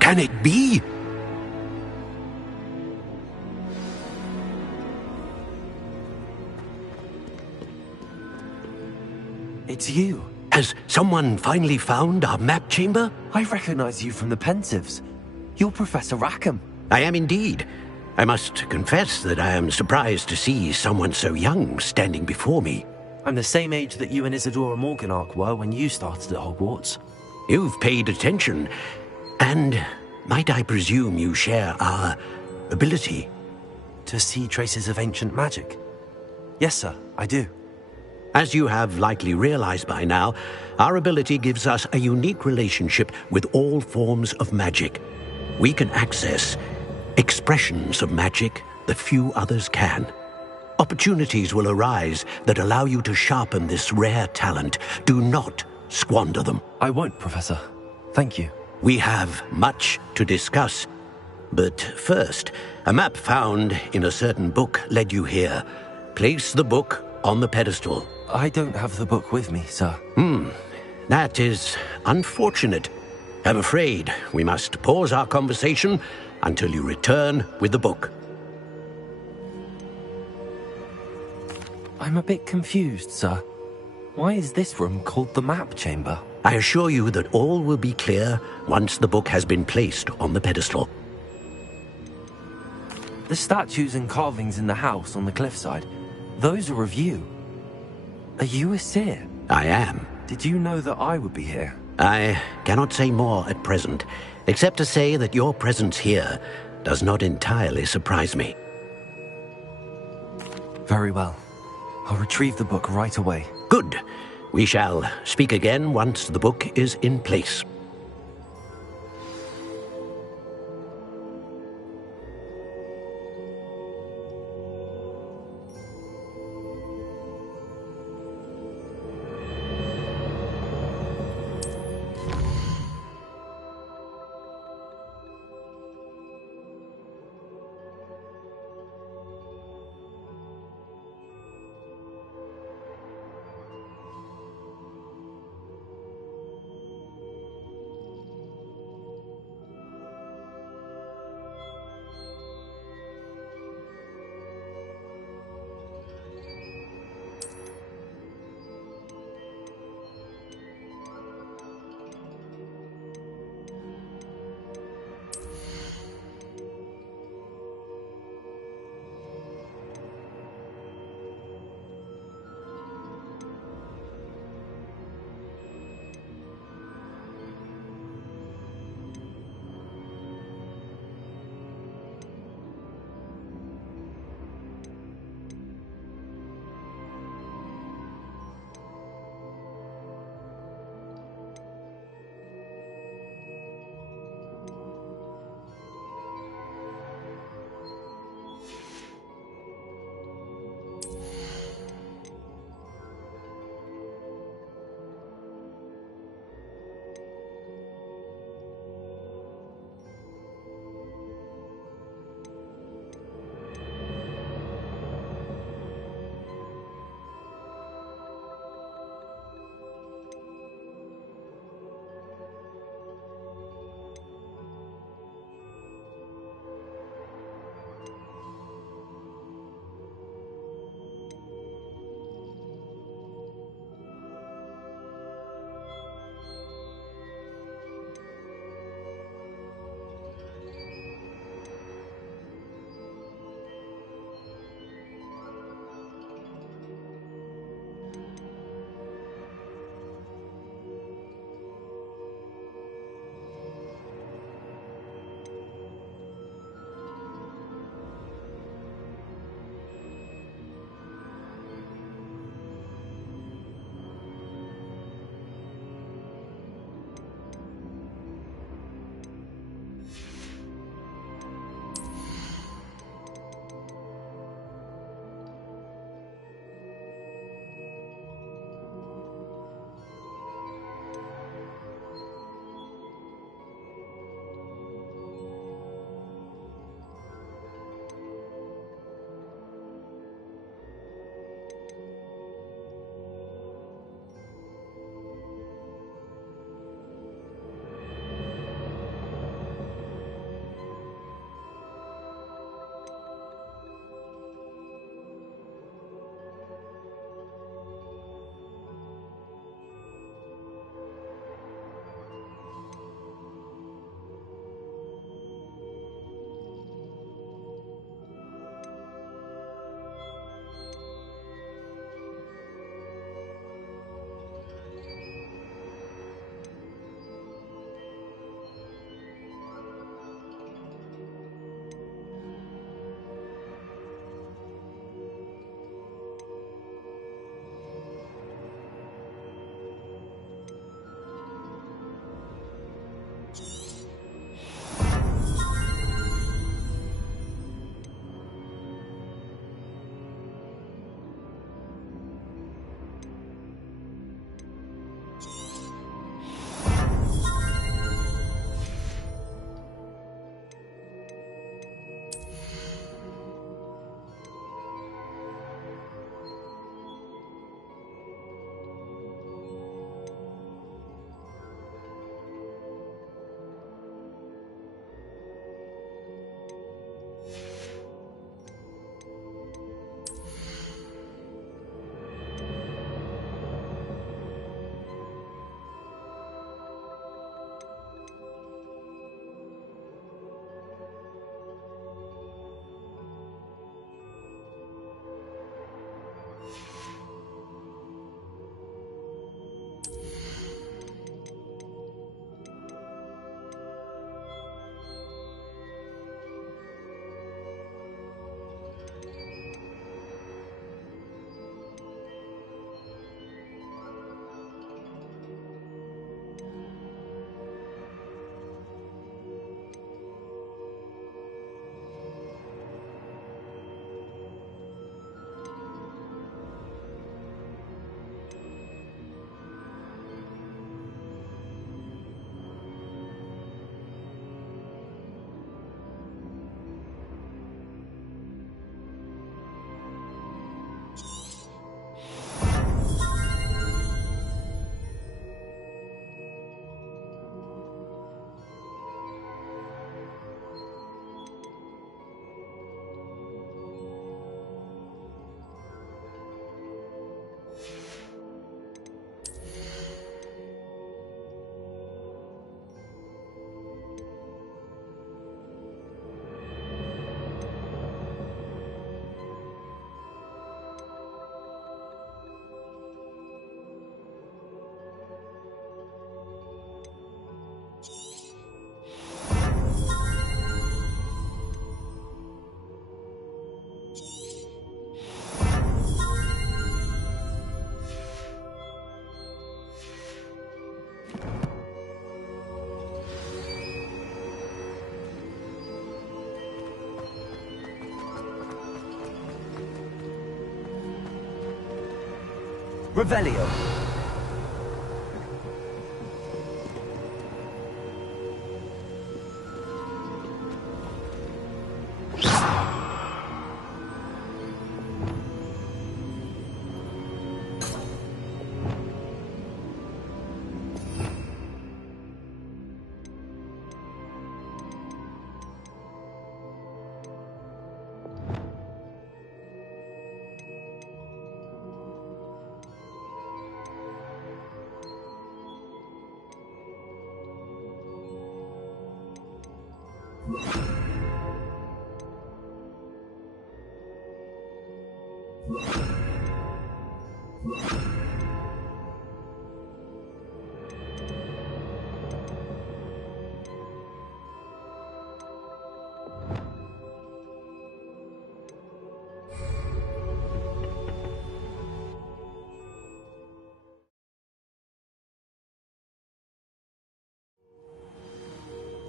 Can it be? It's you. Has someone finally found our map chamber? I recognize you from the Pensives. You're Professor Rackham. I am indeed. I must confess that I am surprised to see someone so young standing before me. I'm the same age that you and Isadora Morganach were when you started at Hogwarts. You've paid attention, and might I presume you share our ability? To see traces of ancient magic? Yes, sir, I do. As you have likely realized by now, our ability gives us a unique relationship with all forms of magic. We can access expressions of magic that few others can. Opportunities will arise that allow you to sharpen this rare talent. Do not squander them. I won't, Professor. Thank you. We have much to discuss. But first, a map found in a certain book led you here. Place the book on the pedestal. I don't have the book with me, sir. That is unfortunate. I'm afraid we must pause our conversation until you return with the book. I'm a bit confused, sir. Why is this room called the map chamber? I assure you that all will be clear once the book has been placed on the pedestal. The statues and carvings in the house on the cliffside, those are of you. Are you a seer? I am. Did you know that I would be here? I cannot say more at present, except to say that your presence here does not entirely surprise me. Very well. I'll retrieve the book right away. Good. We shall speak again once the book is in place. Revelio.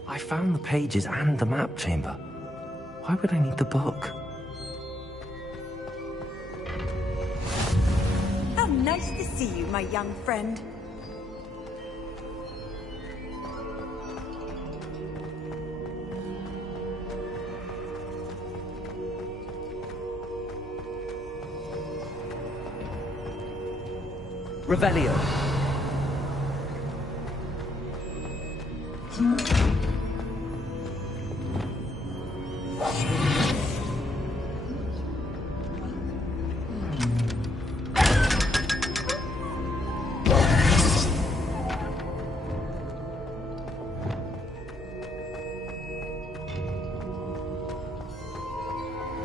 I found the pages and the map chamber. Why would I need the book? How nice to see you, my young friend. Revelio.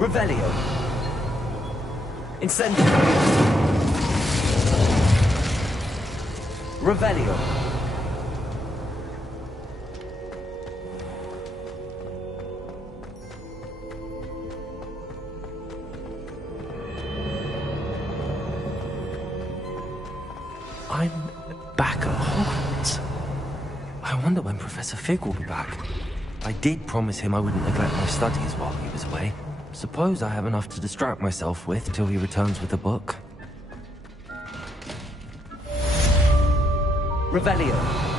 Revelio. Incendio. Revelio. I'm back at Hogwarts. I wonder when Professor Fig will be back. I did promise him I wouldn't neglect my studies while he was away. Suppose I have enough to distract myself with till he returns with a book. Revelio.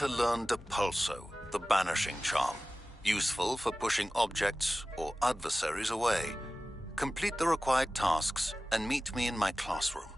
to learn Depulso, the banishing charm. Useful for pushing objects or adversaries away. Complete the required tasks and meet me in my classroom.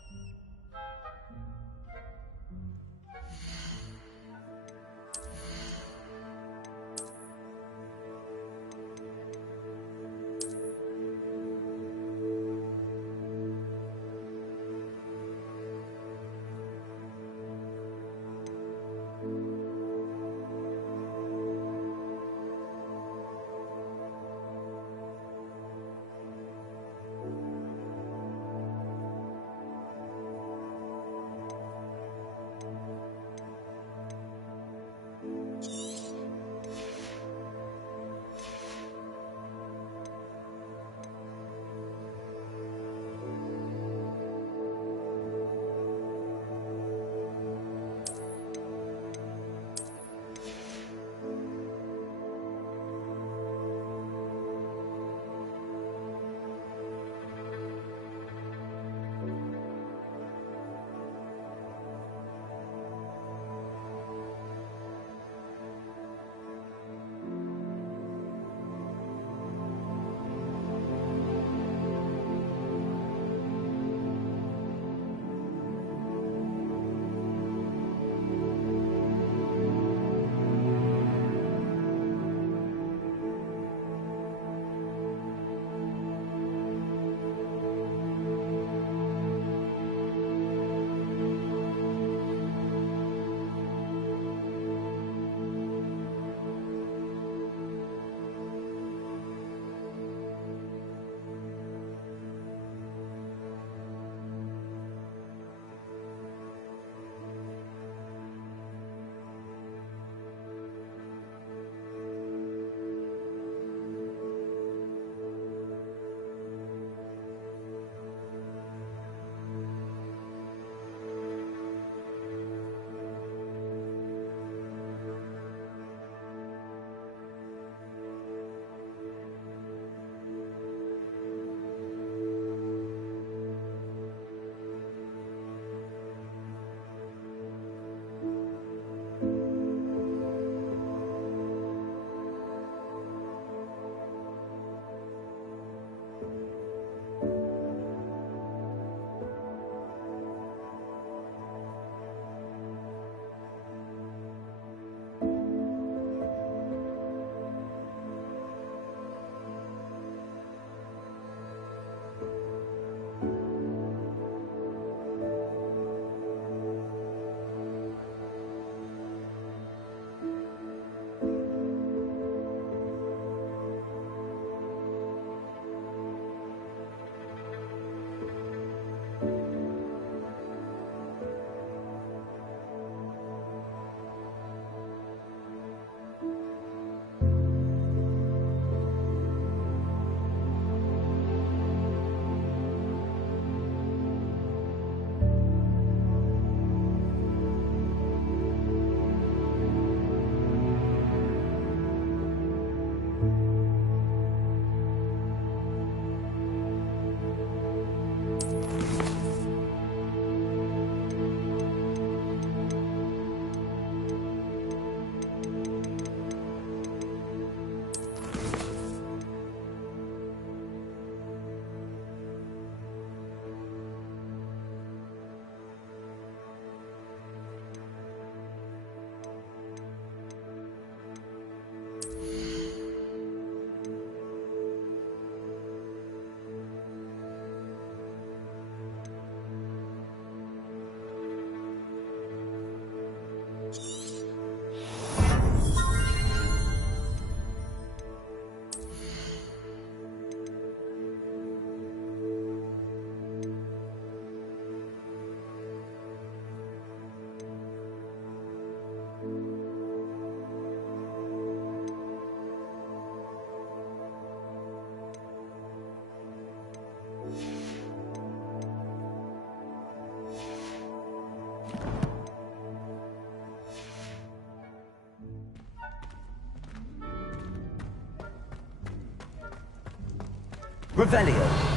Revelio.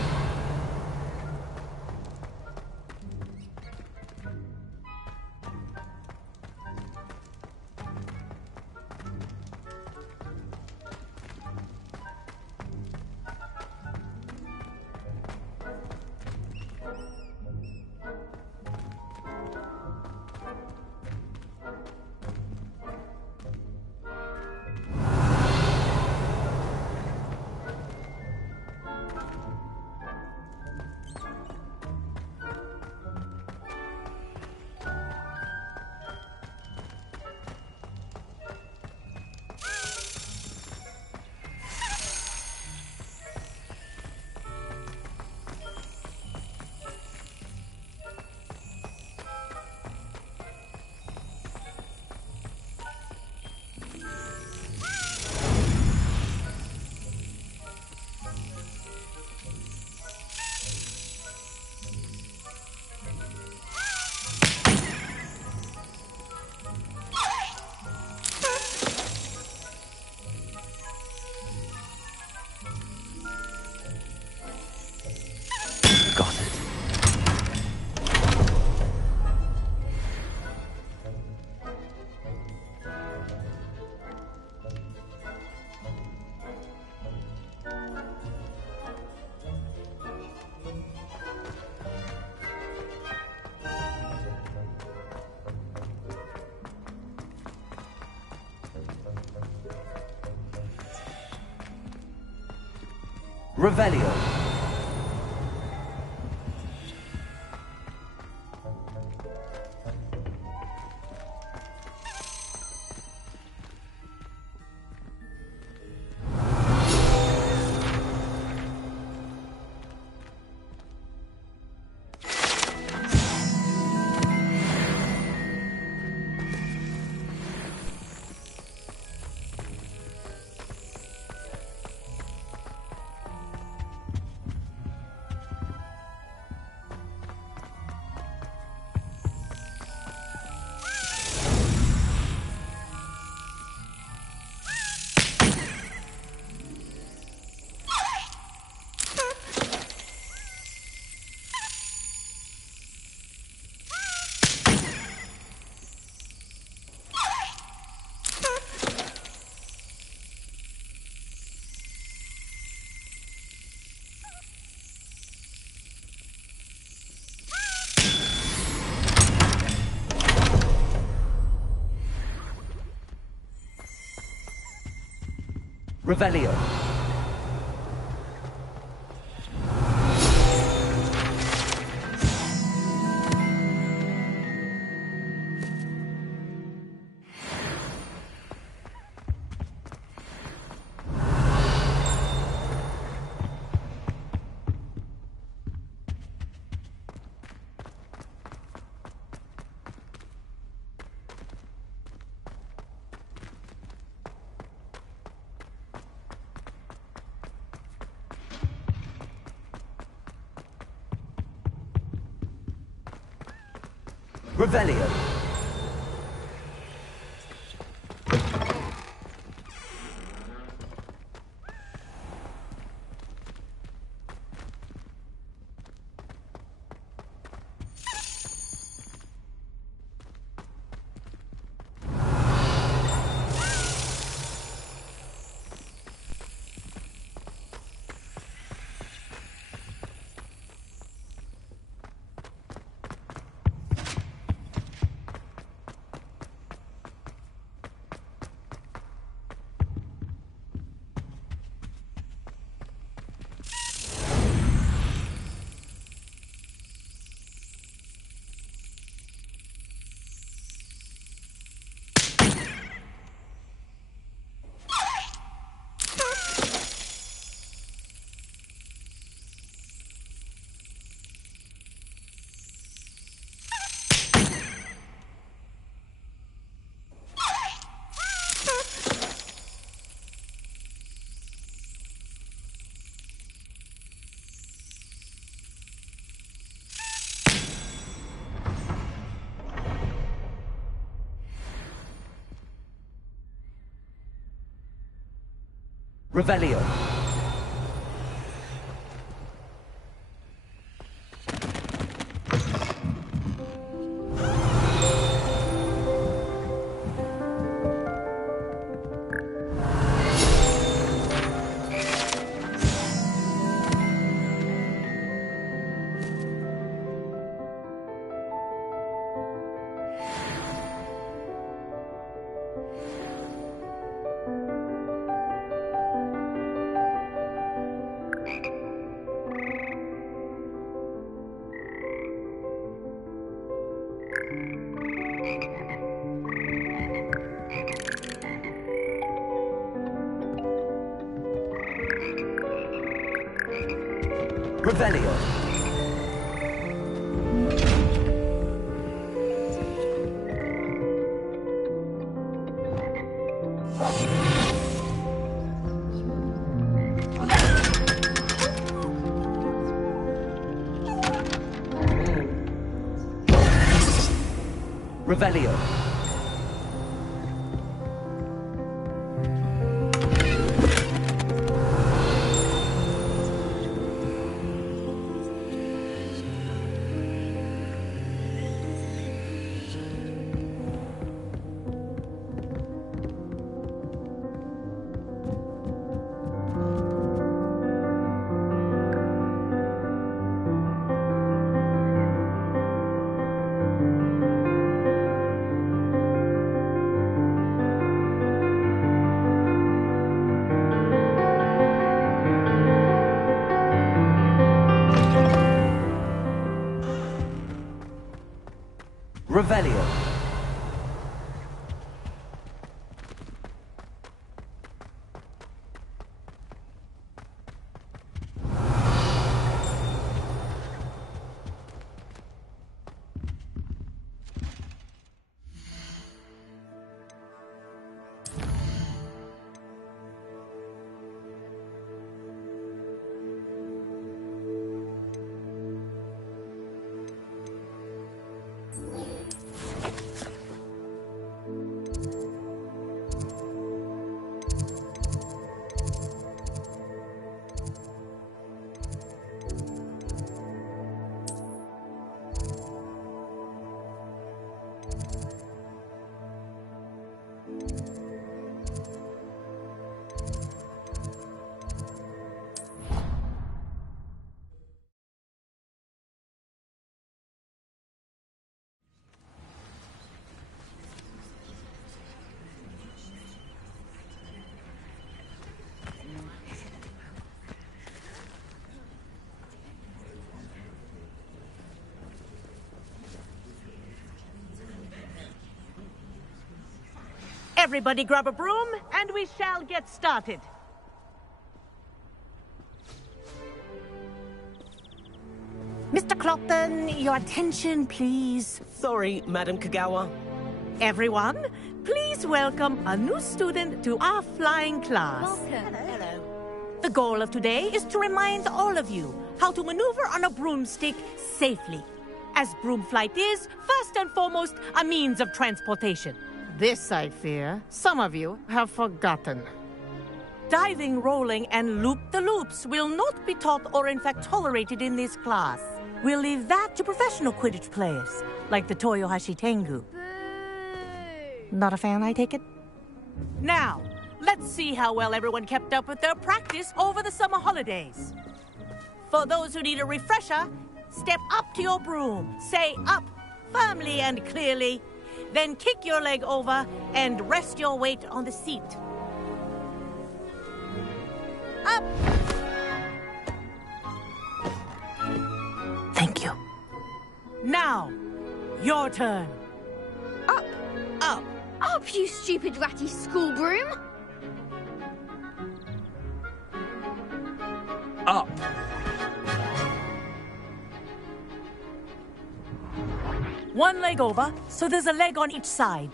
Revelio. Revelio. Revelio. Revelio. Revelio. Revelio. Revelio. Everybody grab a broom, and we shall get started. Mr. Clopton, your attention, please. Sorry, Madam Kagawa. Everyone, please welcome a new student to our flying class. Welcome. Hello. The goal of today is to remind all of you how to maneuver on a broomstick safely, as broom flight is, first and foremost, a means of transportation. This, I fear, some of you have forgotten. Diving, rolling, and loop-the-loops will not be taught or in fact tolerated in this class. We'll leave that to professional Quidditch players, like the Toyohashi Tengu. Not a fan, I take it? Now, let's see how well everyone kept up with their practice over the summer holidays. For those who need a refresher, step up to your broom, say up firmly and clearly, then kick your leg over and rest your weight on the seat. Up! Thank you. Now, your turn. Up! Up! Up, you stupid ratty school broom! Up. One leg over, so there's a leg on each side.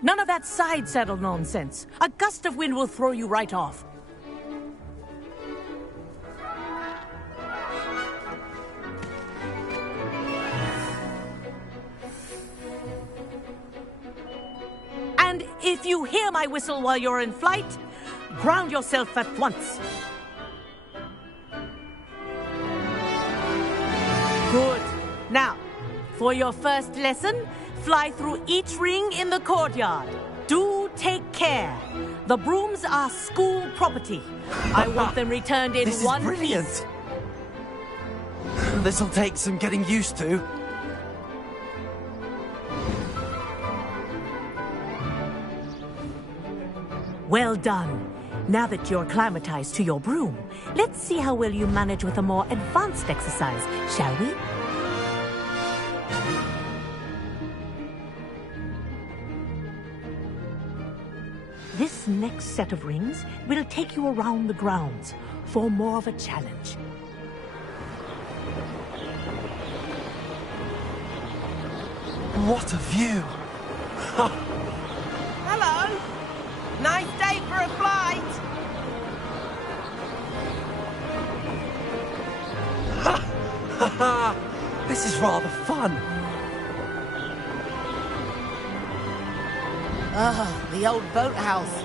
None of that side saddle nonsense. A gust of wind will throw you right off. And if you hear my whistle while you're in flight, ground yourself at once. Good. Now, for your first lesson, fly through each ring in the courtyard. Do take care. The brooms are school property. I want them returned in This is one brilliant. piece. This'll take some getting used to. Well done. Now that you're acclimatized to your broom, let's see how well you manage with a more advanced exercise, shall we? This next set of rings will take you around the grounds for more of a challenge. What a view! Hello! Nice day for a flight! This is rather fun. Ah, the old boathouse.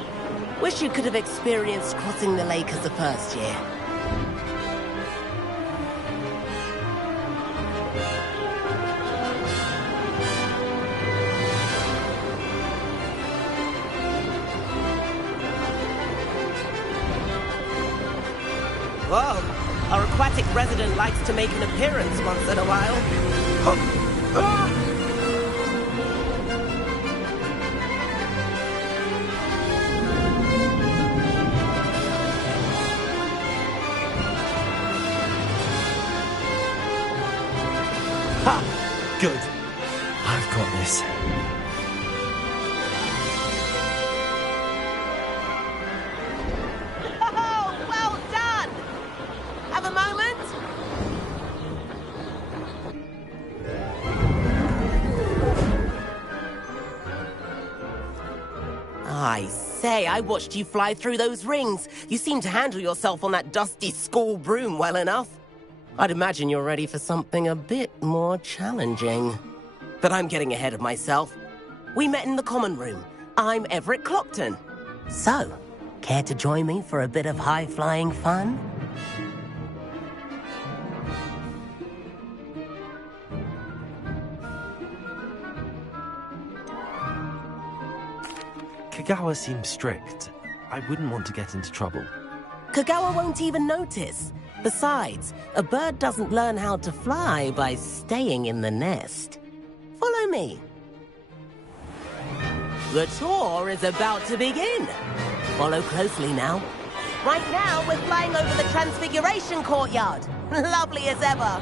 Wish you could have experienced crossing the lake as the first year. Whoa, our aquatic resident likes to make an appearance once in a while. Good. got this. Oh, well done! Have a moment? I say, I watched you fly through those rings. You seem to handle yourself on that dusty school broom well enough. I'd imagine you're ready for something a bit more challenging. But I'm getting ahead of myself. We met in the common room. I'm Everett Clopton. So, care to join me for a bit of high-flying fun? Kagawa seems strict. I wouldn't want to get into trouble. Kagawa won't even notice. Besides, a bird doesn't learn how to fly by staying in the nest. Follow me. The tour is about to begin. Follow closely now. Right now, we're flying over the Transfiguration Courtyard. Lovely as ever.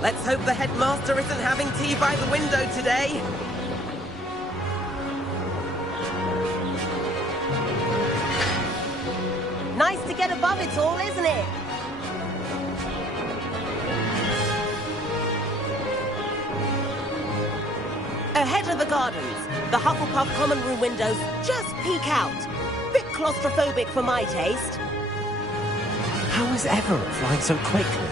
Let's hope the headmaster isn't having tea by the window today. Nice to get above it all, isn't it? Ahead of the gardens, the Hufflepuff common room windows just peek out. Bit claustrophobic for my taste. How is Everett flying so quickly?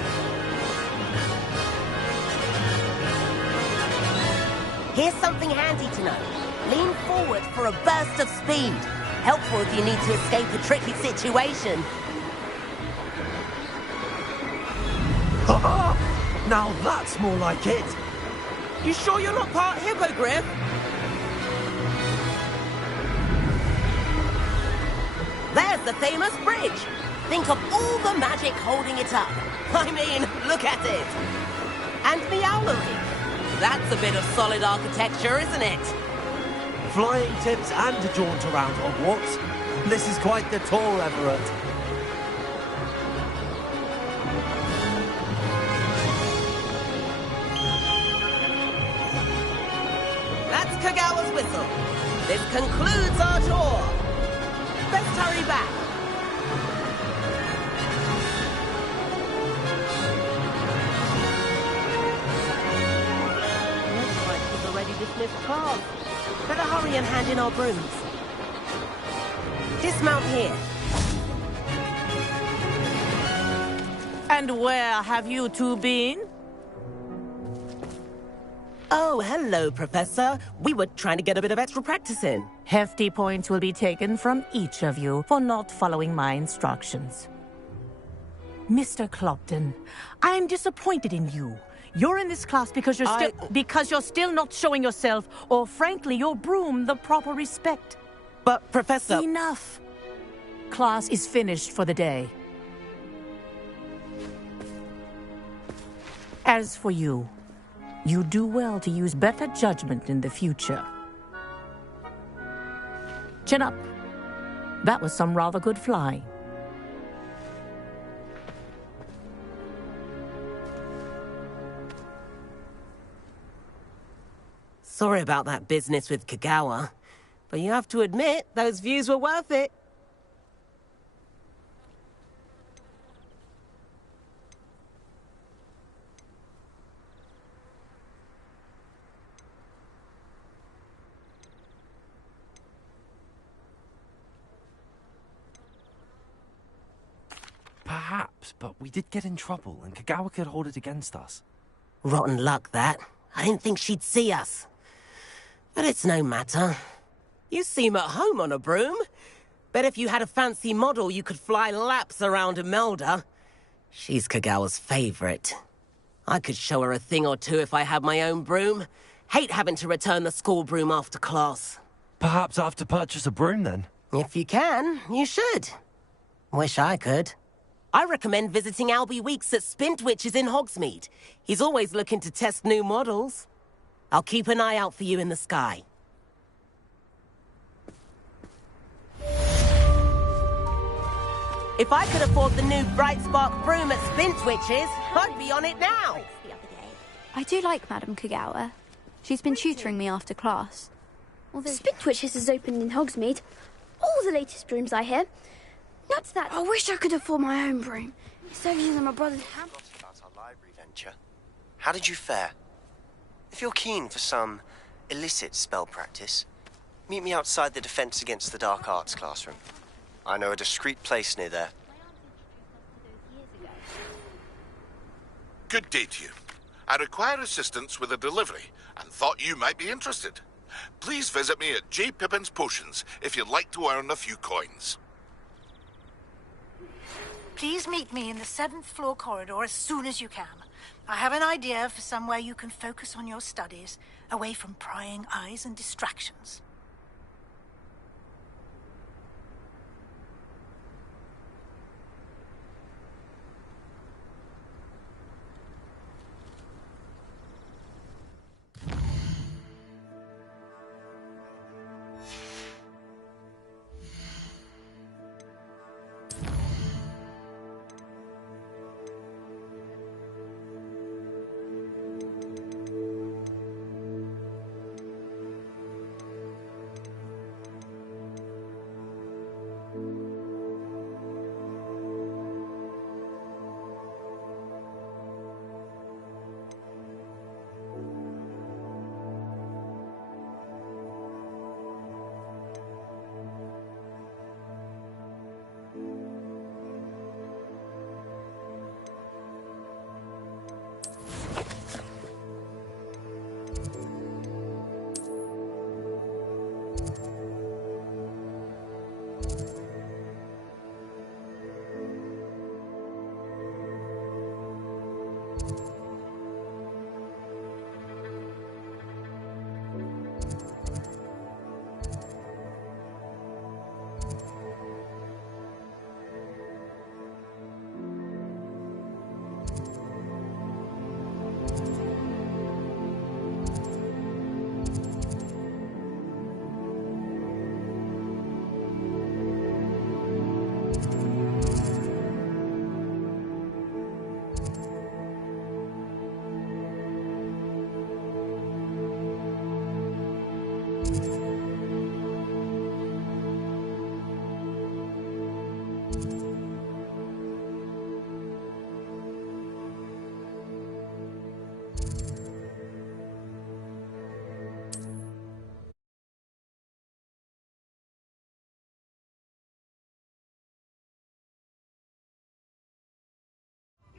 Here's something handy to know. Lean forward for a burst of speed. Helpful if you need to escape a tricky situation. Now that's more like it. You sure you're not part hippogriff? There's the famous bridge. Think of all the magic holding it up. I mean, look at it. And Meowlery. That's a bit of solid architecture, isn't it? Flying tips and a jaunt around Hogwarts. This is quite the tour, Everett. That's Kagawa's whistle. This concludes our tour. Let's hurry back. Looks like we've already dismissed class. Better hurry and hand in our brooms. Dismount here. And where have you two been? Oh, hello, Professor. We were trying to get a bit of extra practice in. Hefty points will be taken from each of you for not following my instructions. Mr. Clopton, I'm disappointed in you. You're in this class because you're still not showing yourself, or frankly, your broom, the proper respect. But, Professor... Enough. Class is finished for the day. As for you, you do well to use better judgment in the future. Chin up. That was some rather good flying. Sorry about that business with Kagawa, but you have to admit, those views were worth it. Perhaps, but we did get in trouble, and Kagawa could hold it against us. Rotten luck, that. I didn't think she'd see us. But it's no matter. You seem at home on a broom. Bet if you had a fancy model, you could fly laps around Imelda. She's Kagawa's favorite. I could show her a thing or two if I had my own broom. Hate having to return the school broom after class. Perhaps I have to purchase a broom, then? If you can, you should. Wish I could. I recommend visiting Albie Weeks at Spintwitches in Hogsmeade. He's always looking to test new models. I'll keep an eye out for you in the sky. If I could afford the new Bright Spark broom at Spintwitches, I'd be on it now. I do like Madame Kagawa. She's been tutoring me after class. Spintwitches has opened in Hogsmeade. All the latest brooms, I hear. Nuts that. I wish I could afford my own broom. It's only than my brother's hand. About our library venture. How did you fare? If you're keen for some illicit spell practice, meet me outside the Defense Against the Dark Arts classroom. I know a discreet place near there. Good day to you. I require assistance with a delivery and thought you might be interested. Please visit me at J. Pippin's Potions if you'd like to earn a few coins. Please meet me in the 7th floor corridor as soon as you can. I have an idea for somewhere you can focus on your studies, away from prying eyes and distractions.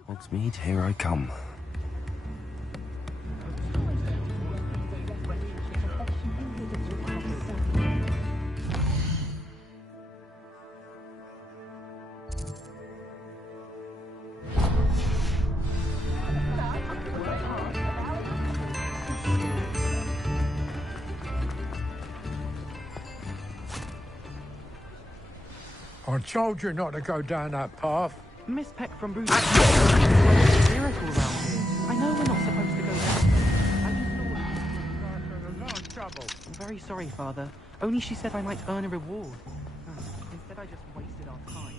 Hogsmeade, here I come. I told you not to go down that path. Miss Peck from Bruce. Miracle around here. I know we're not supposed to go down. I just thought. I'm very sorry, Father. Only she said I might earn a reward. Instead, I just wasted our time.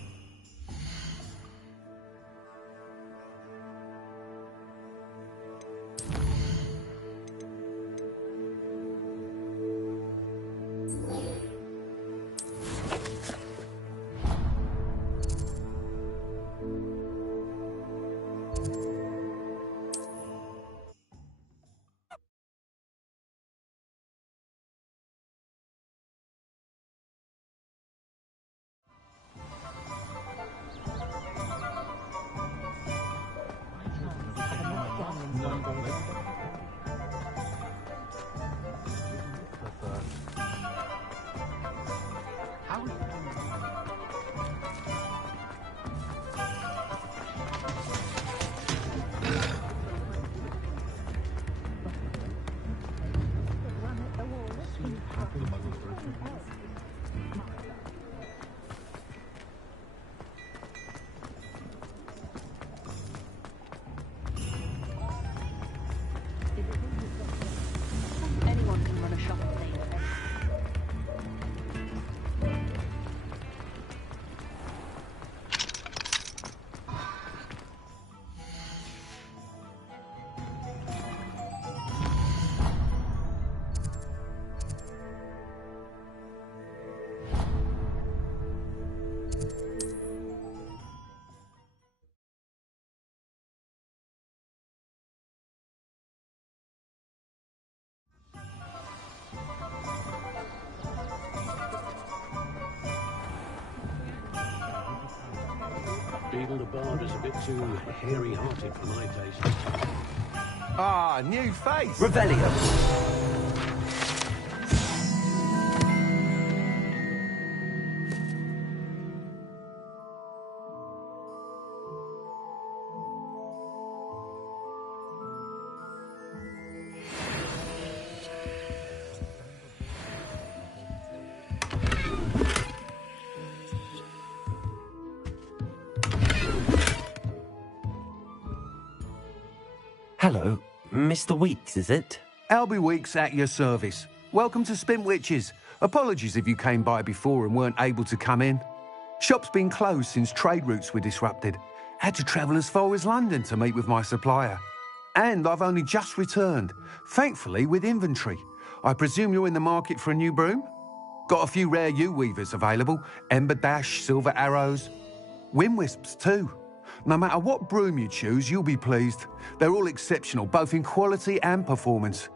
Beadle the Bard is a bit too hairy-hearted for my taste. Ah, new face! Revelio. Hello, Mr. Weeks, is it? Albie Weeks at your service. Welcome to Spintwitches. Apologies if you came by before and weren't able to come in. Shop's been closed since trade routes were disrupted. Had to travel as far as London to meet with my supplier. And I've only just returned, thankfully with inventory. I presume you're in the market for a new broom? Got a few rare yew-weavers available. Ember Dash, Silver Arrows. Wind Wisps too. No matter what broom you choose, you'll be pleased. They're all exceptional, both in quality and performance.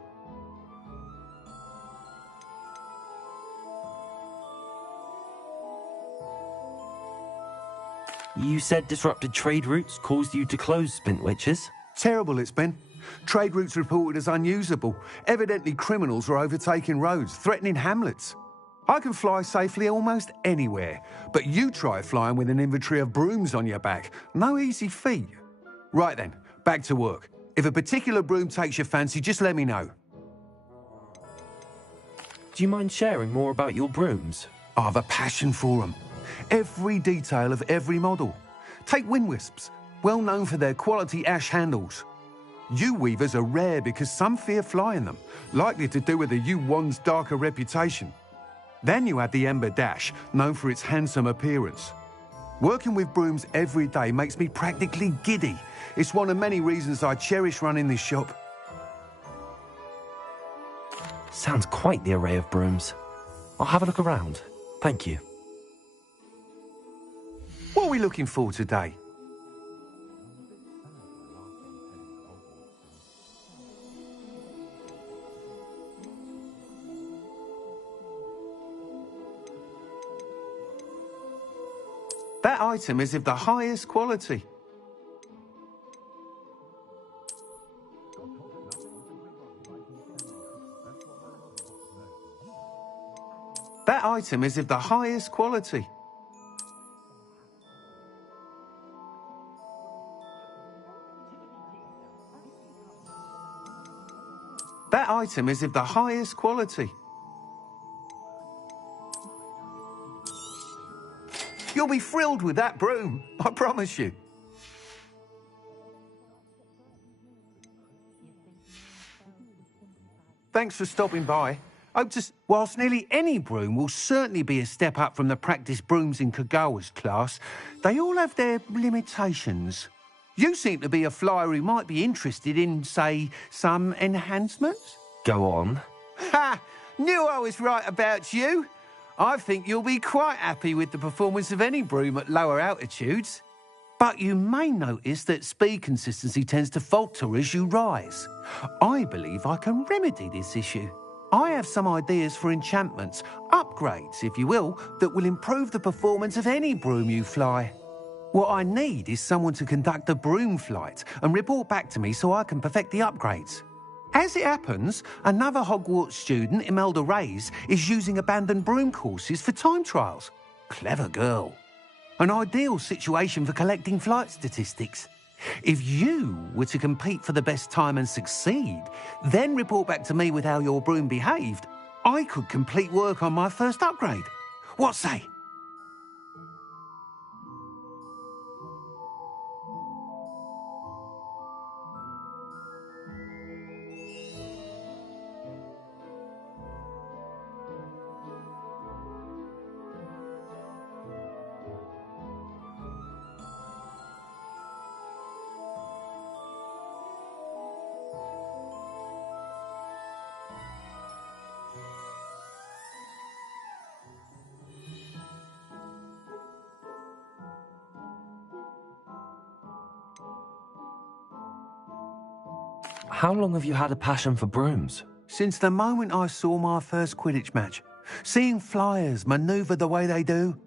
You said disrupted trade routes caused you to close Spintwitches? Terrible it's been. Trade routes reported as unusable. Evidently criminals were overtaking roads, threatening hamlets. I can fly safely almost anywhere, but you try flying with an inventory of brooms on your back. No easy feat. Right then, back to work. If a particular broom takes your fancy, just let me know. Do you mind sharing more about your brooms? I've a passion for them. Every detail of every model. Take Wind Wisps, well known for their quality ash handles. Yew-weavers are rare because some fear flying them, likely to do with the yew-wand's darker reputation. Then you have the Ember Dash, known for its handsome appearance. Working with brooms every day makes me practically giddy. It's one of many reasons I cherish running this shop. Sounds quite the array of brooms. I'll have a look around. Thank you. What are we looking for today? That item is of the highest quality. That item is of the highest quality. That item is of the highest quality. You'll be thrilled with that broom, I promise you. Thanks for stopping by. Whilst nearly any broom will certainly be a step up from the practice brooms in Kagawa's class, they all have their limitations. You seem to be a flyer who might be interested in, say, some enhancements? Go on. Ha! Knew I was right about you. I think you'll be quite happy with the performance of any broom at lower altitudes. But you may notice that speed consistency tends to falter as you rise. I believe I can remedy this issue. I have some ideas for enchantments, upgrades, if you will, that will improve the performance of any broom you fly. What I need is someone to conduct a broom flight and report back to me so I can perfect the upgrades. As it happens, another Hogwarts student, Imelda Reyes, is using abandoned broom courses for time trials. Clever girl. An ideal situation for collecting flight statistics. If you were to compete for the best time and succeed, then report back to me with how your broom behaved, I could complete work on my first upgrade. What say? How long have you had a passion for brooms? Since the moment I saw my first Quidditch match. Seeing flyers manoeuvre the way they do.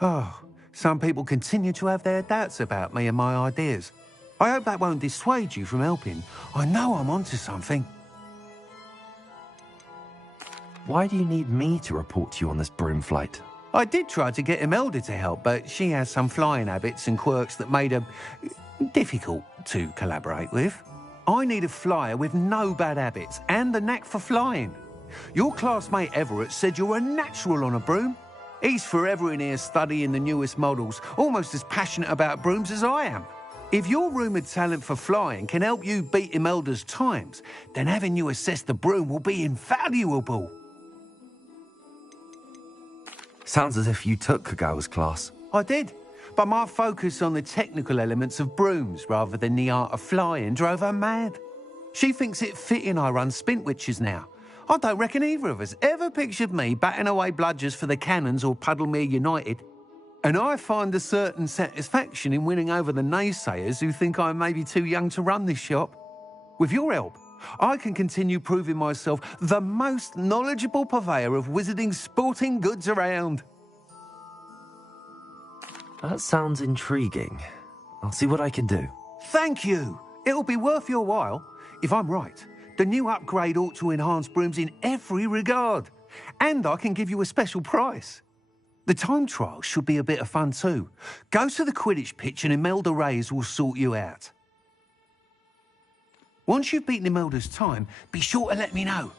Oh, Some people continue to have their doubts about me and my ideas. I hope that won't dissuade you from helping. I know I'm onto something. Why do you need me to report to you on this broom flight? I did try to get Imelda to help, but she has some flying habits and quirks that made her difficult to collaborate with. I need a flyer with no bad habits and the knack for flying. Your classmate Everett said you're a natural on a broom. He's forever in here studying the newest models, almost as passionate about brooms as I am. If your rumoured talent for flying can help you beat Imelda's times, then having you assess the broom will be invaluable. Sounds as if you took Kagawa's class. I did, but my focus on the technical elements of brooms rather than the art of flying drove her mad. She thinks it fitting I run Spintwitches now. I don't reckon either of us ever pictured me batting away bludgers for the Cannons or Puddlemere United. And I find a certain satisfaction in winning over the naysayers who think I may be too young to run this shop. With your help, I can continue proving myself the most knowledgeable purveyor of wizarding sporting goods around. That sounds intriguing. I'll see what I can do. Thank you. It'll be worth your while. If I'm right, the new upgrade ought to enhance brooms in every regard. And I can give you a special price. The time trial should be a bit of fun too. Go to the Quidditch pitch and Imelda Reyes will sort you out. Once you've beaten Imelda's time, be sure to let me know.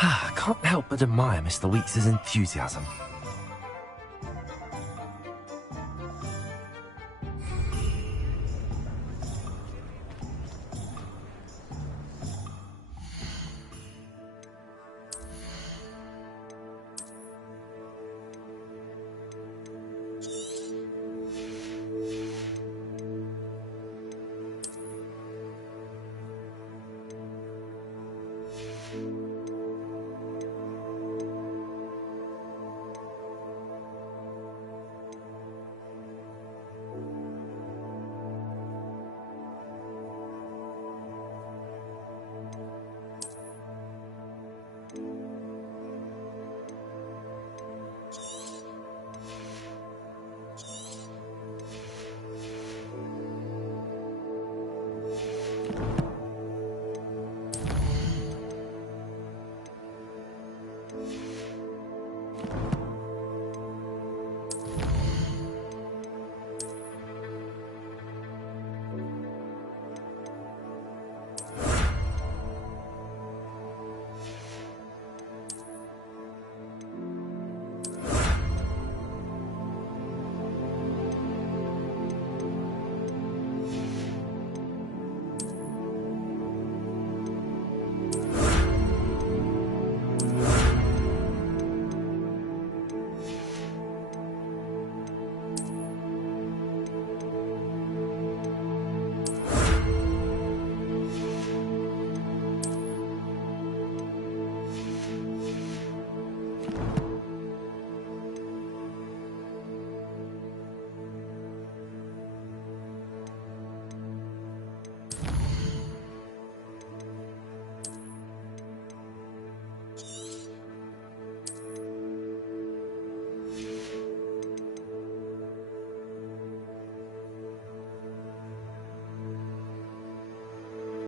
I can't help but admire Mr. Weeks' enthusiasm.